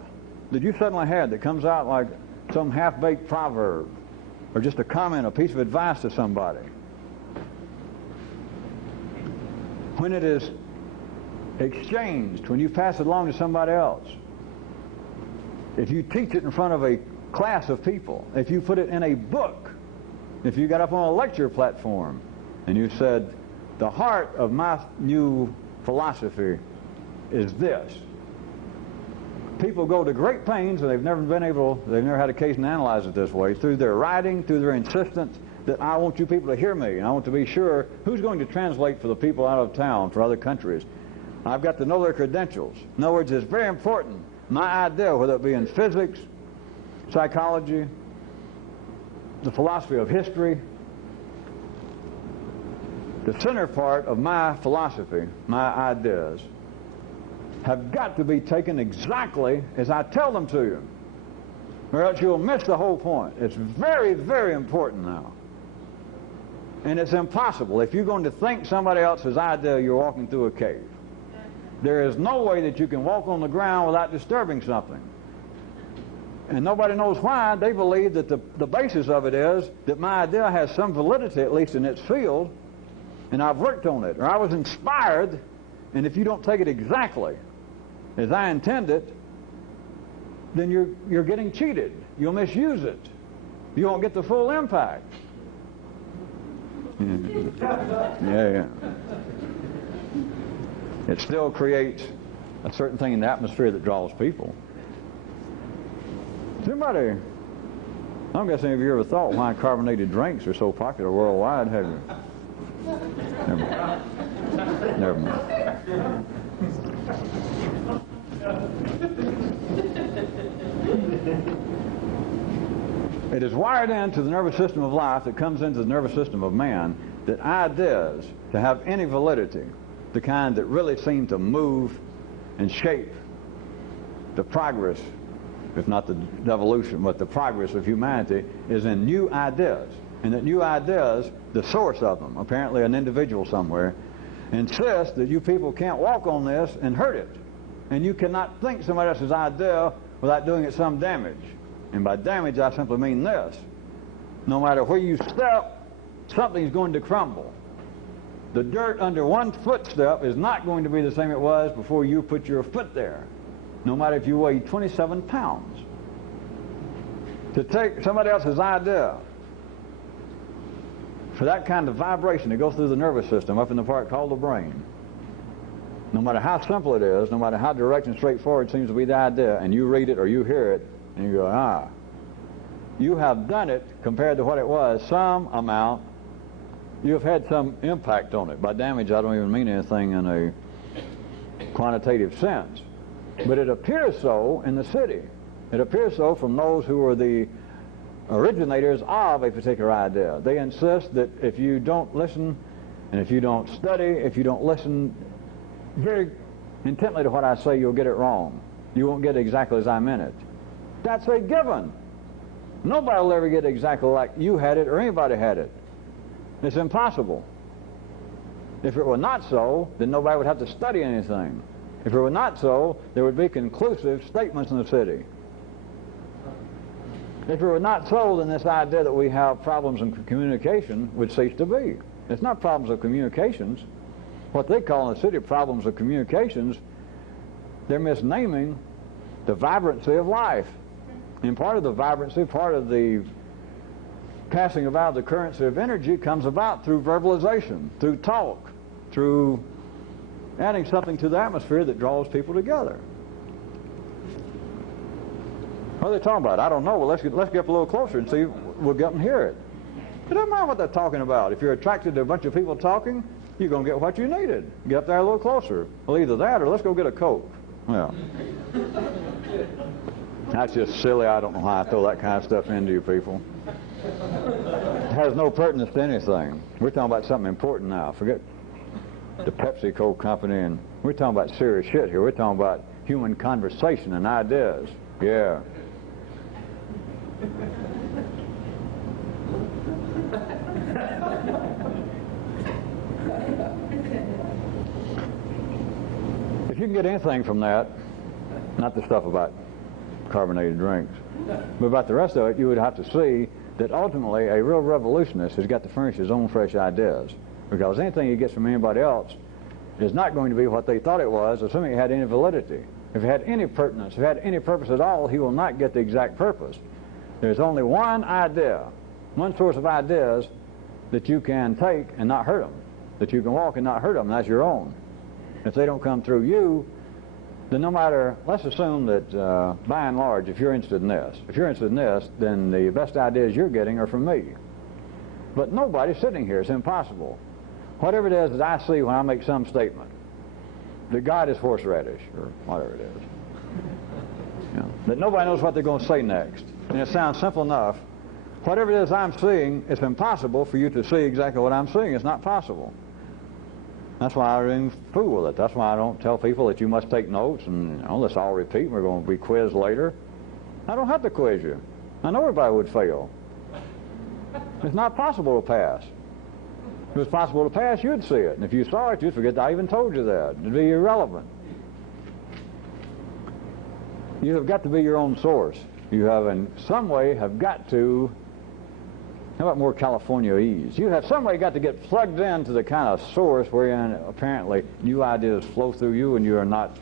that you suddenly had that comes out like some half-baked proverb or just a comment, a piece of advice to somebody, when it is exchanged, when you pass it along to somebody else, if you teach it in front of a class of people, if you put it in a book, if you got up on a lecture platform and you said, The heart of my new philosophy is this. People go to great pains, and they've never had occasion to analyze it this way, through their writing, through their insistence that I want you people to hear me, and I want to be sure who's going to translate for the people out of town, for other countries. I've got to know their credentials. In other words, it's very important. My idea, whether it be in physics, psychology, the philosophy of history, the center part of my philosophy, my ideas, have got to be taken exactly as I tell them to you, or else you'll miss the whole point. It's very, very important now. And it's impossible. If you're going to think somebody else's idea, you're walking through a cave. There is no way that you can walk on the ground without disturbing something. And nobody knows why. They believe that the basis of it is that my idea has some validity, at least in its field, and I've worked on it, or I was inspired, and if you don't take it exactly as I intend it, then you're getting cheated. You'll misuse it. You won't get the full impact. Yeah. It still creates a certain thing in the atmosphere that draws people. Somebody, I'm guessing if you ever thought why carbonated drinks are so popular worldwide, have you? Never mind. It is wired into the nervous system of life that comes into the nervous system of man that ideas, to have any validity, the kind that really seem to move and shape the progress, if not the evolution, but the progress of humanity, is in new ideas. And that new ideas, the source of them, apparently an individual somewhere, insists that you people can't walk on this and hurt it. And you cannot think somebody else's idea without doing it some damage. And by damage, I simply mean this. No matter where you step, something's going to crumble. The dirt under one footstep is not going to be the same it was before you put your foot there, no matter if you weigh 27 pounds. To take somebody else's idea, for that kind of vibration to go through the nervous system up in the part called the brain, no matter how simple it is, no matter how direct and straightforward it seems to be the idea, and you read it or you hear it, and you go, you have done it compared to what it was, some amount. You have had some impact on it. By damage, I don't even mean anything in a quantitative sense. But it appears so in the city. It appears so from those who are the originators of a particular idea. They insist that if you don't listen, and if you don't study, if you don't listen very intently to what I say, you'll get it wrong. You won't get it exactly as I meant it. That's a given. Nobody will ever get it exactly like you had it or anybody had it. It's impossible. If it were not so, then nobody would have to study anything. If it were not so, there would be conclusive statements in the city. If it were not so, then this idea that we have problems in communication would cease to be. It's not problems of communications. What they call in the city problems of communications, they're misnaming the vibrancy of life. And part of the vibrancy, part of the passing about the currency of energy comes about through verbalization, through talk, through adding something to the atmosphere that draws people together. What are they talking about? I don't know. Well, let's get up a little closer and see. We'll get and hear it. It doesn't matter what they're talking about. If you're attracted to a bunch of people talking, you're going to get what you needed. Get up there a little closer. Well, either that or let's go get a Coke. Well, that's just silly. I don't know why I throw that kind of stuff into you people. It has no pertinence to anything. We're talking about something important now. Forget the Pepsi Coke company, and we're talking about serious shit here. We're talking about human conversation and ideas. Yeah. If you can get anything from that, not the stuff about carbonated drinks, but about the rest of it, you would have to see that ultimately a real revolutionist has got to furnish his own fresh ideas, because anything he gets from anybody else is not going to be what they thought it was, assuming it had any validity. If it had any pertinence, if it had any purpose at all, he will not get the exact purpose. There's only one idea, one source of ideas that you can take and not hurt them. that you can walk and not hurt them. That's your own. If they don't come through you, then no matter, let's assume that by and large, if you're interested in this, then the best ideas you're getting are from me. But nobody's sitting here. It's impossible. Whatever it is that I see when I make some statement, that God is horseradish, or whatever it is, that nobody knows what they're going to say next. And it sounds simple enough. Whatever it is I'm seeing, it's impossible for you to see exactly what I'm seeing. It's not possible. That's why I don't fool with it. That's why I don't tell people that you must take notes and let's all repeat and we're going to be quizzed later. I don't have to quiz you. I know everybody would fail. It's not possible to pass. If it was possible to pass, you'd see it. And if you saw it, you'd forget that I even told you that. It'd be irrelevant. You have got to be your own source. You have in some way have got to, how about more California-ese? You have some way got to get plugged into the kind of source wherein apparently new ideas flow through you and you are not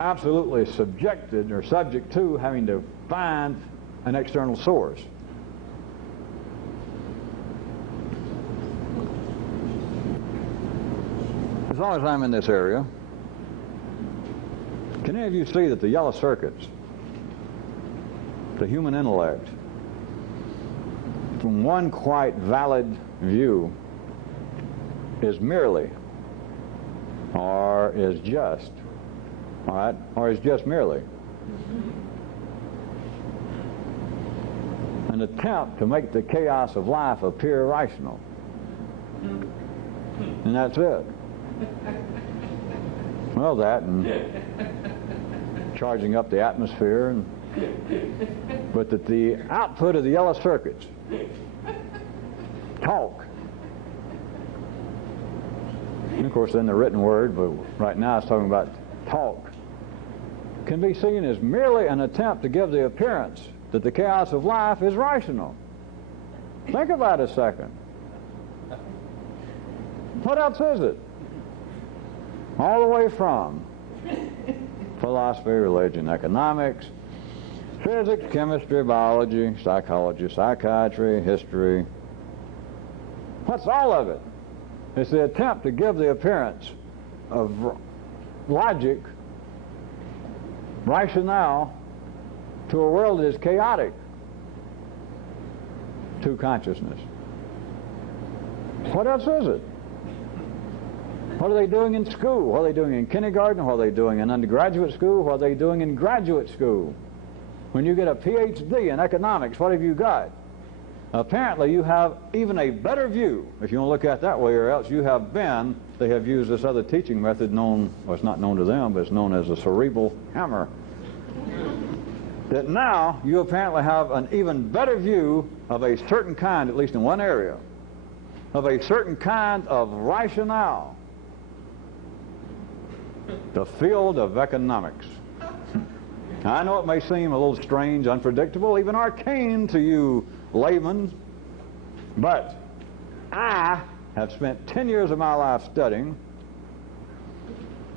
absolutely subjected or subject to having to find an external source. As long as I'm in this area, can any of you see that the yellow circuits, the human intellect, from one quite valid view, is merely, or is just, all right, or is just merely an attempt to make the chaos of life appear rational. And that's it. Well, that and charging up the atmosphere, but that the output of the yellow circuits, talk, and of course then the written word, but right now it's talking about talk, can be seen as merely an attempt to give the appearance that the chaos of life is rational. Think about it a second. What else is it? All the way from philosophy, religion, economics, physics, chemistry, biology, psychology, psychiatry, history. What's all of it? It's the attempt to give the appearance of logic, rationale, to a world that is chaotic to consciousness. What else is it? What are they doing in school? What are they doing in kindergarten? What are they doing in undergraduate school? What are they doing in graduate school? When you get a PhD in economics, what have you got? Apparently you have even a better view, if you want to look at it that way, or else you have been, they have used this other teaching method known, well, it's not known to them, but it's known as the cerebral hammer. That now you apparently have an even better view of a certain kind, at least in one area, of a certain kind of rationale. The field of economics. I know it may seem a little strange, unpredictable, even arcane to you laymen, but I have spent 10 years of my life studying.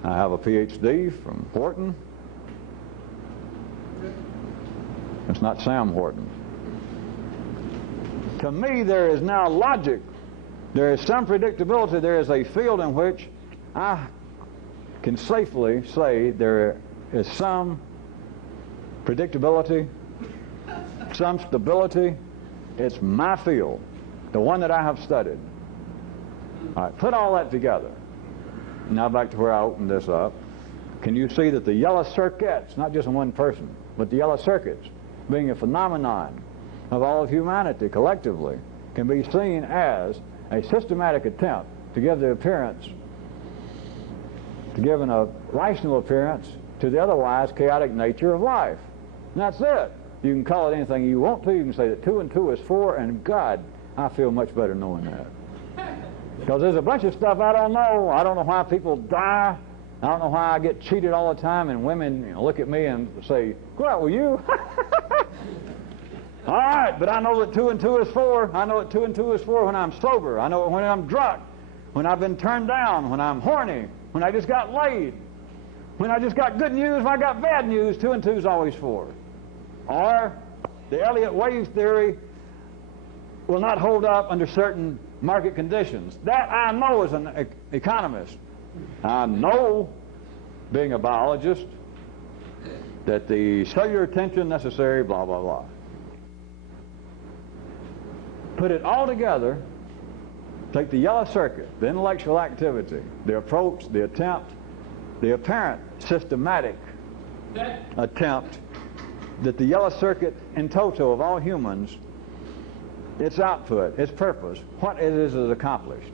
I have a PhD from Wharton. It's not Sam Wharton. To me, there is now logic. There is some predictability. There is a field in which I can safely say there is some predictability, some stability. It's my field, the one that I have studied. All right, put all that together. Now back to where I opened this up. Can you see that the yellow circuits, not just in one person, but the yellow circuits, being a phenomenon of all of humanity collectively, can be seen as a systematic attempt to give the appearance, to give a rational appearance to the otherwise chaotic nature of life. And that's it. You can call it anything you want to. You can say that 2 and 2 is 4, and God, I feel much better knowing that. Because there's a bunch of stuff I don't know. I don't know why people die. I don't know why I get cheated all the time, and women look at me and say, "Go out with you." All right, but I know that 2 and 2 is 4. I know that 2 and 2 is 4 when I'm sober. I know it when I'm drunk, when I've been turned down, when I'm horny, when I just got laid, when I just got good news, when I got bad news. 2 and 2 is always 4. Or the Elliott wave theory will not hold up under certain market conditions. That I know as an economist. I know, being a biologist, that the cellular tension necessary, blah, blah, blah. Put it all together, take the yellow circuit, the intellectual activity, the approach, the attempt, the apparent systematic attempt that the yellow circuit in toto of all humans, its output, its purpose, what it is accomplished,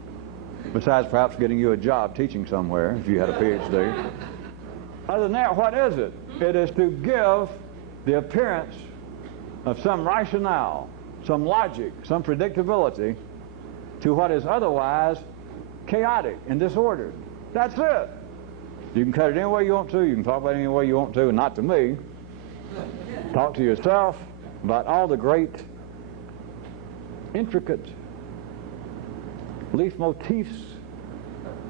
besides perhaps getting you a job teaching somewhere if you had a PhD. Other than that, what is it? It is to give the appearance of some rationale, some logic, some predictability to what is otherwise chaotic and disordered. That's it. You can cut it any way you want to, you can talk about it any way you want to, and not to me. Talk to yourself about all the great, intricate leaf motifs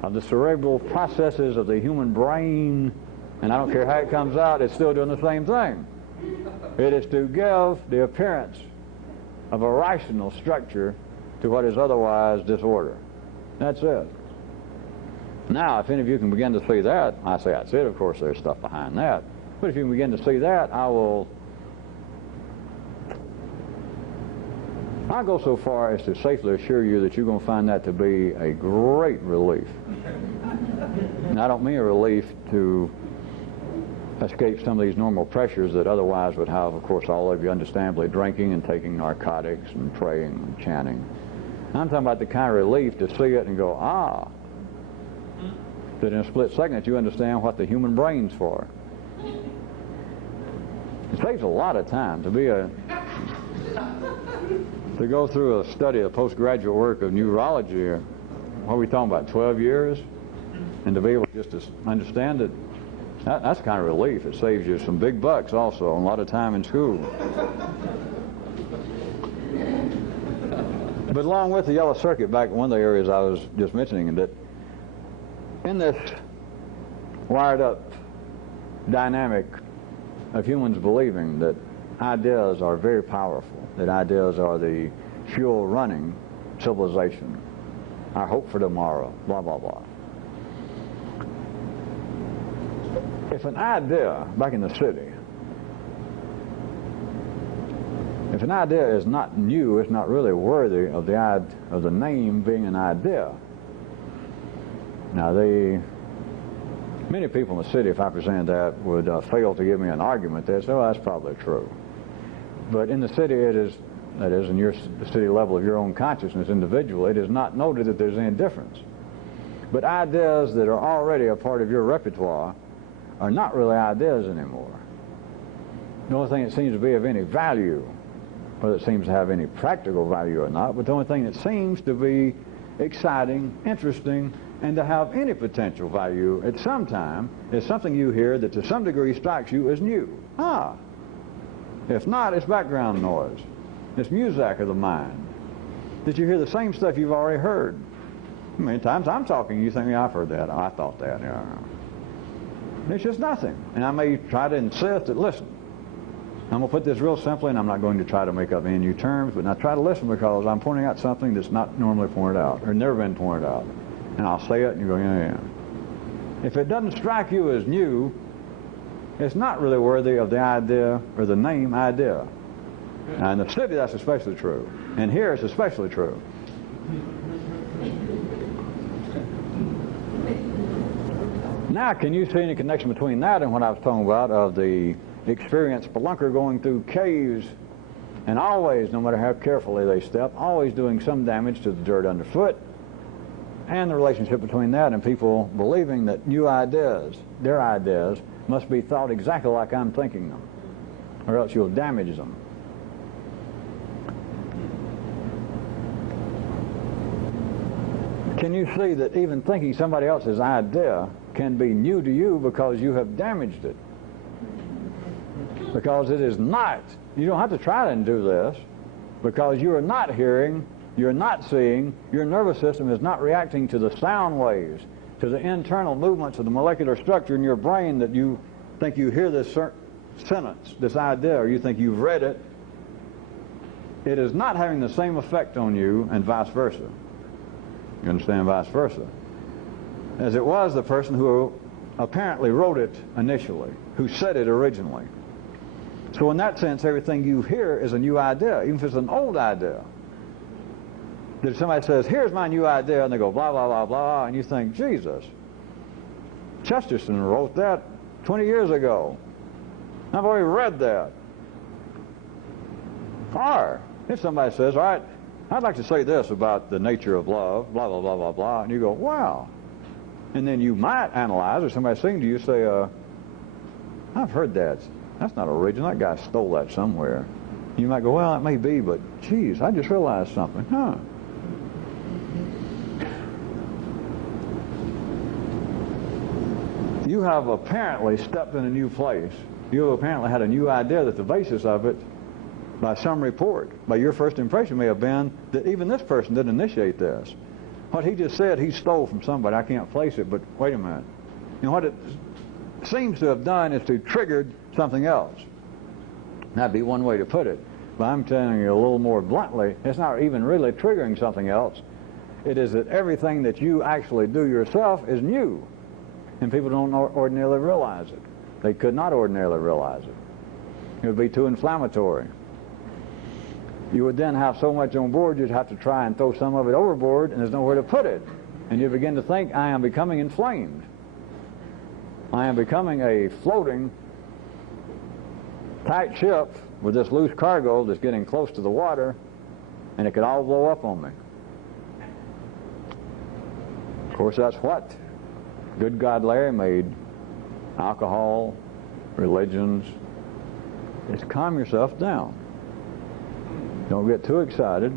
of the cerebral processes of the human brain, and I don't care how it comes out, it's still doing the same thing. It is to give the appearance of a rational structure to what is otherwise disorder. That's it. Now, if any of you can begin to see that, I say that's it, of course there's stuff behind that, but if you can begin to see that, I'll go so far as to safely assure you that you're going to find that to be a great relief. And I don't mean a relief to escape some of these normal pressures that otherwise would have, of course, all of you understandably drinking and taking narcotics and praying and chanting. I'm talking about the kind of relief to see it and go, ah, that in a split second you understand what the human brain's for. It saves a lot of time to go through a study of postgraduate work of neurology, or what are we talking about, 12 years? And to be able just to understand it, that's the kind of relief. It saves you some big bucks also, and a lot of time in school. But along with the yellow circuit, back in one of the areas I was just mentioning, that in this wired up dynamic of humans believing that ideas are very powerful, that ideas are the fuel running civilization, our hope for tomorrow, blah, blah, blah. If an idea, back in the city, if an idea is not new, it's not really worthy of the name being an idea. Now, many people in the city, if I presented that, would fail to give me an argument. They'd say, oh, that's probably true. But in the city, that is, in the city level of your own consciousness individual, it is not noted that there's any difference. But ideas that are already a part of your repertoire are not really ideas anymore. The only thing that seems to be of any value, whether it seems to have any practical value or not, but the only thing that seems to be exciting, interesting, and to have any potential value at some time is something you hear that to some degree strikes you as new. Ah. If not, it's background noise. It's music of the mind. That you hear the same stuff you've already heard. Many times I'm talking, you think, yeah, I've heard that. Oh, I thought that. Yeah. It's just nothing. And I may try to insist that, listen, I'm going to put this real simply, and I'm not going to try to make up any new terms, but I try to listen because I'm pointing out something that's not normally pointed out, or never been pointed out. And I'll say it, and you go, yeah, yeah. If it doesn't strike you as new, it's not really worthy of the idea or the name idea. Now, in the city, that's especially true. And here, it's especially true. Now, can you see any connection between that and what I was talking about of the experienced spelunker going through caves and always, no matter how carefully they step, always doing some damage to the dirt underfoot, and the relationship between that and people believing that new ideas, their ideas, must be thought exactly like I'm thinking them, or else you'll damage them. Can you see that even thinking somebody else's idea can be new to you because you have damaged it? Because it is not. You don't have to try to do this, because you are not hearing, you're not seeing, your nervous system is not reacting to the sound waves, to the internal movements of the molecular structure in your brain that you think you hear this sentence, this idea, or you think you've read it. It is not having the same effect on you, and vice versa. You understand, vice versa. As it was the person who apparently wrote it initially, who said it originally. So in that sense, everything you hear is a new idea, even if it's an old idea. That if somebody says, here's my new idea, and they go blah, blah, blah, blah, and you think, Jesus, Chesterton wrote that 20 years ago. I've already read that. Or if somebody says, all right, I'd like to say this about the nature of love, blah, blah, blah, blah, blah, and you go, wow. And then you might analyze, or somebody saying to you, say, I've heard that. That's not original. That guy stole that somewhere. You might go, well, it may be, but geez, I just realized something. Huh. You have apparently stepped in a new place. You have apparently had a new idea that the basis of it, by some report, by your first impression, may have been that even this person didn't initiate this. What he just said, he stole from somebody. I can't place it, but wait a minute. You know, what it seems to have done is to triggered something else. That'd be one way to put it. But I'm telling you a little more bluntly, it's not even really triggering something else. It is that everything that you actually do yourself is new. And people don't ordinarily realize it. They could not ordinarily realize it. It would be too inflammatory. You would then have so much on board, you'd have to try and throw some of it overboard, and there's nowhere to put it. And you begin to think, I am becoming inflamed. I am becoming a floating, tight ship with this loose cargo that's getting close to the water, and it could all blow up on me. Of course, that's what good God Larry made alcohol, religions. Is calm yourself down. Don't get too excited.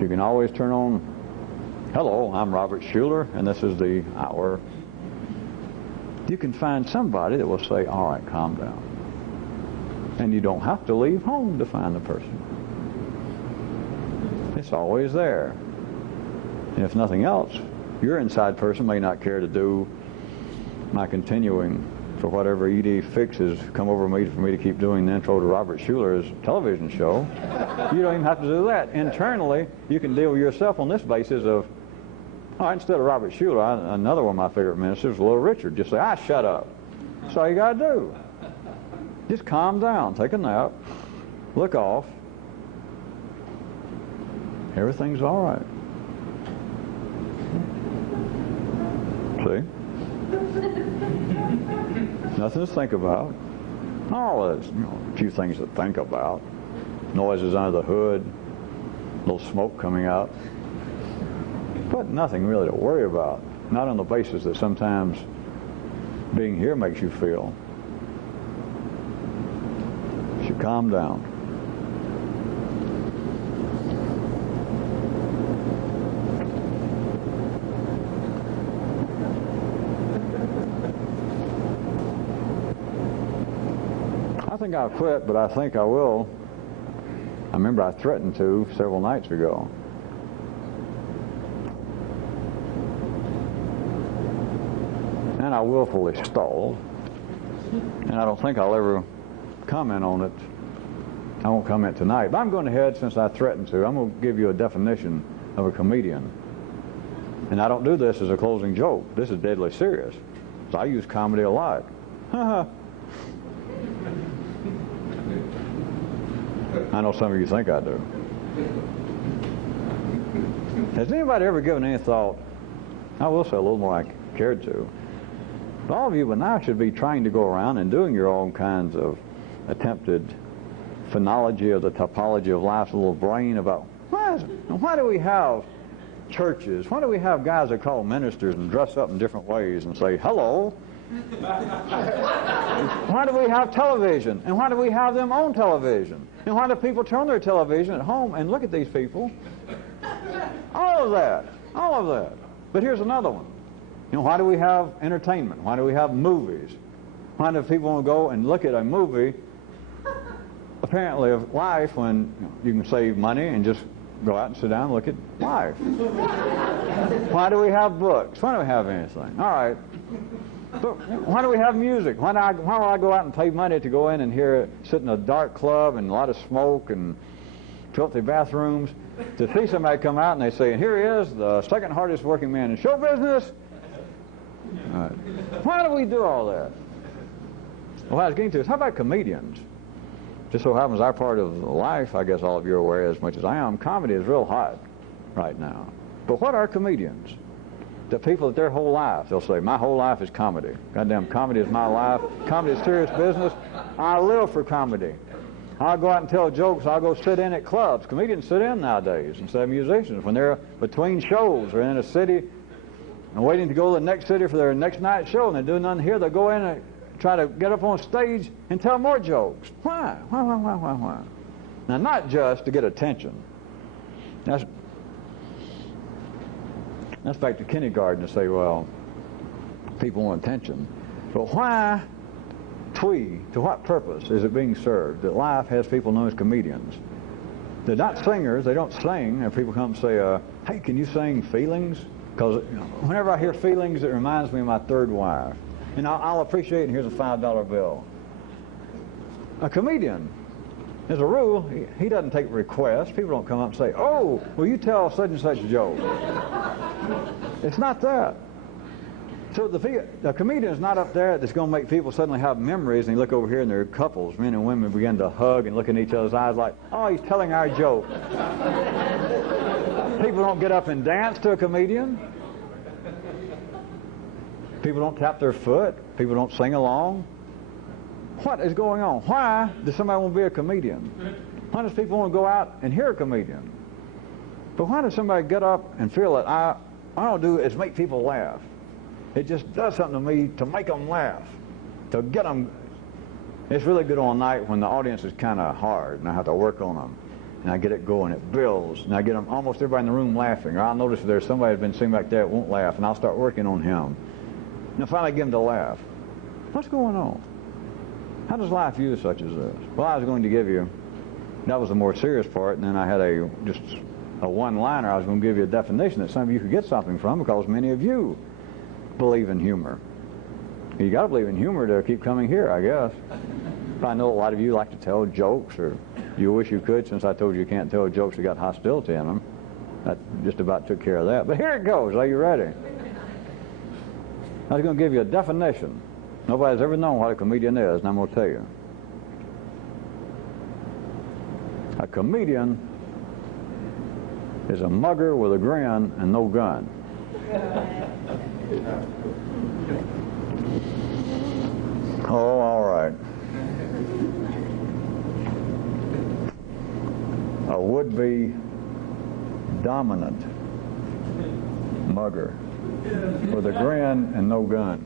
You can always turn on, hello, I'm Robert Schuller, and this is the hour. You can find somebody that will say, all right, calm down. And you don't have to leave home to find the person. It's always there. And if nothing else, your inside person may not care to do my continuing for whatever ED fixes come over me for me to keep doing the intro to Robert Schuller's television show. You don't even have to do that. Internally, you can deal with yourself on this basis of, all right, instead of Robert Schuller, another one of my favorite ministers, Little Richard, just say, shut up. That's all you got to do. Just calm down, take a nap, look off. Everything's all right. See? Nothing to think about. All this, a few things to think about. Noises under the hood, a little smoke coming out. But nothing really to worry about. Not on the basis that sometimes being here makes you feel. You should calm down. I think I'll quit, but I think I will. I remember I threatened to several nights ago. And I willfully stalled. And I don't think I'll ever comment on it. I won't comment tonight. But I'm going ahead, since I threatened to. I'm going to give you a definition of a comedian. And I don't do this as a closing joke. This is deadly serious. So I use comedy a lot. I know some of you think I do. Has anybody ever given any thought? I will say a little more I cared to. But all of you by now should be trying to go around and doing your own kinds of attempted phonology of the topology of life's little brain about why do we have churches? Why do we have guys that call ministers and dress up in different ways and say, hello? Why do we have television? And why do we have them on television? And why do people turn their television at home and look at these people? All of that. But here's another one. Why do we have entertainment? Why do we have movies? Why do people want to go and look at a movie, apparently of life, when you can save money and just go out and sit down and look at life? Why do we have books? Why do we have anything? All right. But why do we have music? Why will I go out and pay money to go in and sit in a dark club and a lot of smoke and filthy bathrooms to see somebody come out and they say, and here he is, the second hardest working man in show business. Why do we do all that? Well, I was getting to this. How about comedians? Just so happens our part of life, I guess all of you are aware as much as I am, comedy is real hot right now. But what are comedians? The people that their whole life, they'll say, my whole life is comedy. Goddamn, comedy is my life. Comedy is serious business. I live for comedy. I'll go out and tell jokes. I'll go sit in at clubs. Comedians sit in nowadays instead of musicians. When they're between shows or in a city and waiting to go to the next city for their next night show and they're doing nothing here, they'll go in and try to get up on stage and tell more jokes. Why? Why? Now, not just to get attention. That's back to kindergarten to say, well, people want attention. But why, to what purpose is it being served that life has people known as comedians? They're not singers. They don't sing. And people come and say, hey, can you sing Feelings? Because whenever I hear Feelings, it reminds me of my third wife. And I'll appreciate it, and here's a $5 bill. A comedian, as a rule, he doesn't take requests. People don't come up and say, oh, will you tell such and such a joke? It's not that. So the comedian is not up there that's going to make people suddenly have memories, and you look over here and there are couples, men and women, begin to hug and look in each other's eyes like, oh, he's telling our joke. People don't get up and dance to a comedian. People don't tap their foot. People don't sing along. What is going on? Why does somebody want to be a comedian? Why does people want to go out and hear a comedian? But why does somebody get up and feel that I don't do is make people laugh? It just does something to me to make them laugh, to get them. It's really good on night when the audience is kind of hard and I have to work on them. And I get it going, it builds, and I get them, almost everybody in the room laughing. Or I'll notice if there's somebody that's been sitting back there that won't laugh, and I'll start working on him. And finally get him to laugh. What's going on? How does life use such as this? Well, I was going to give you, that was the more serious part, and then I had just a one-liner. I was going to give you a definition that some of you could get something from, because many of you believe in humor. You got to believe in humor to keep coming here, I guess. I know a lot of you like to tell jokes, or you wish you could, since I told you can't tell jokes that got hostility in them. That just about took care of that. But here it goes. Are you ready? I was going to give you a definition. Nobody's ever known what a comedian is, and I'm going to tell you. A comedian is a mugger with a grin and no gun. Oh, all right. A would-be dominant mugger with a grin and no gun.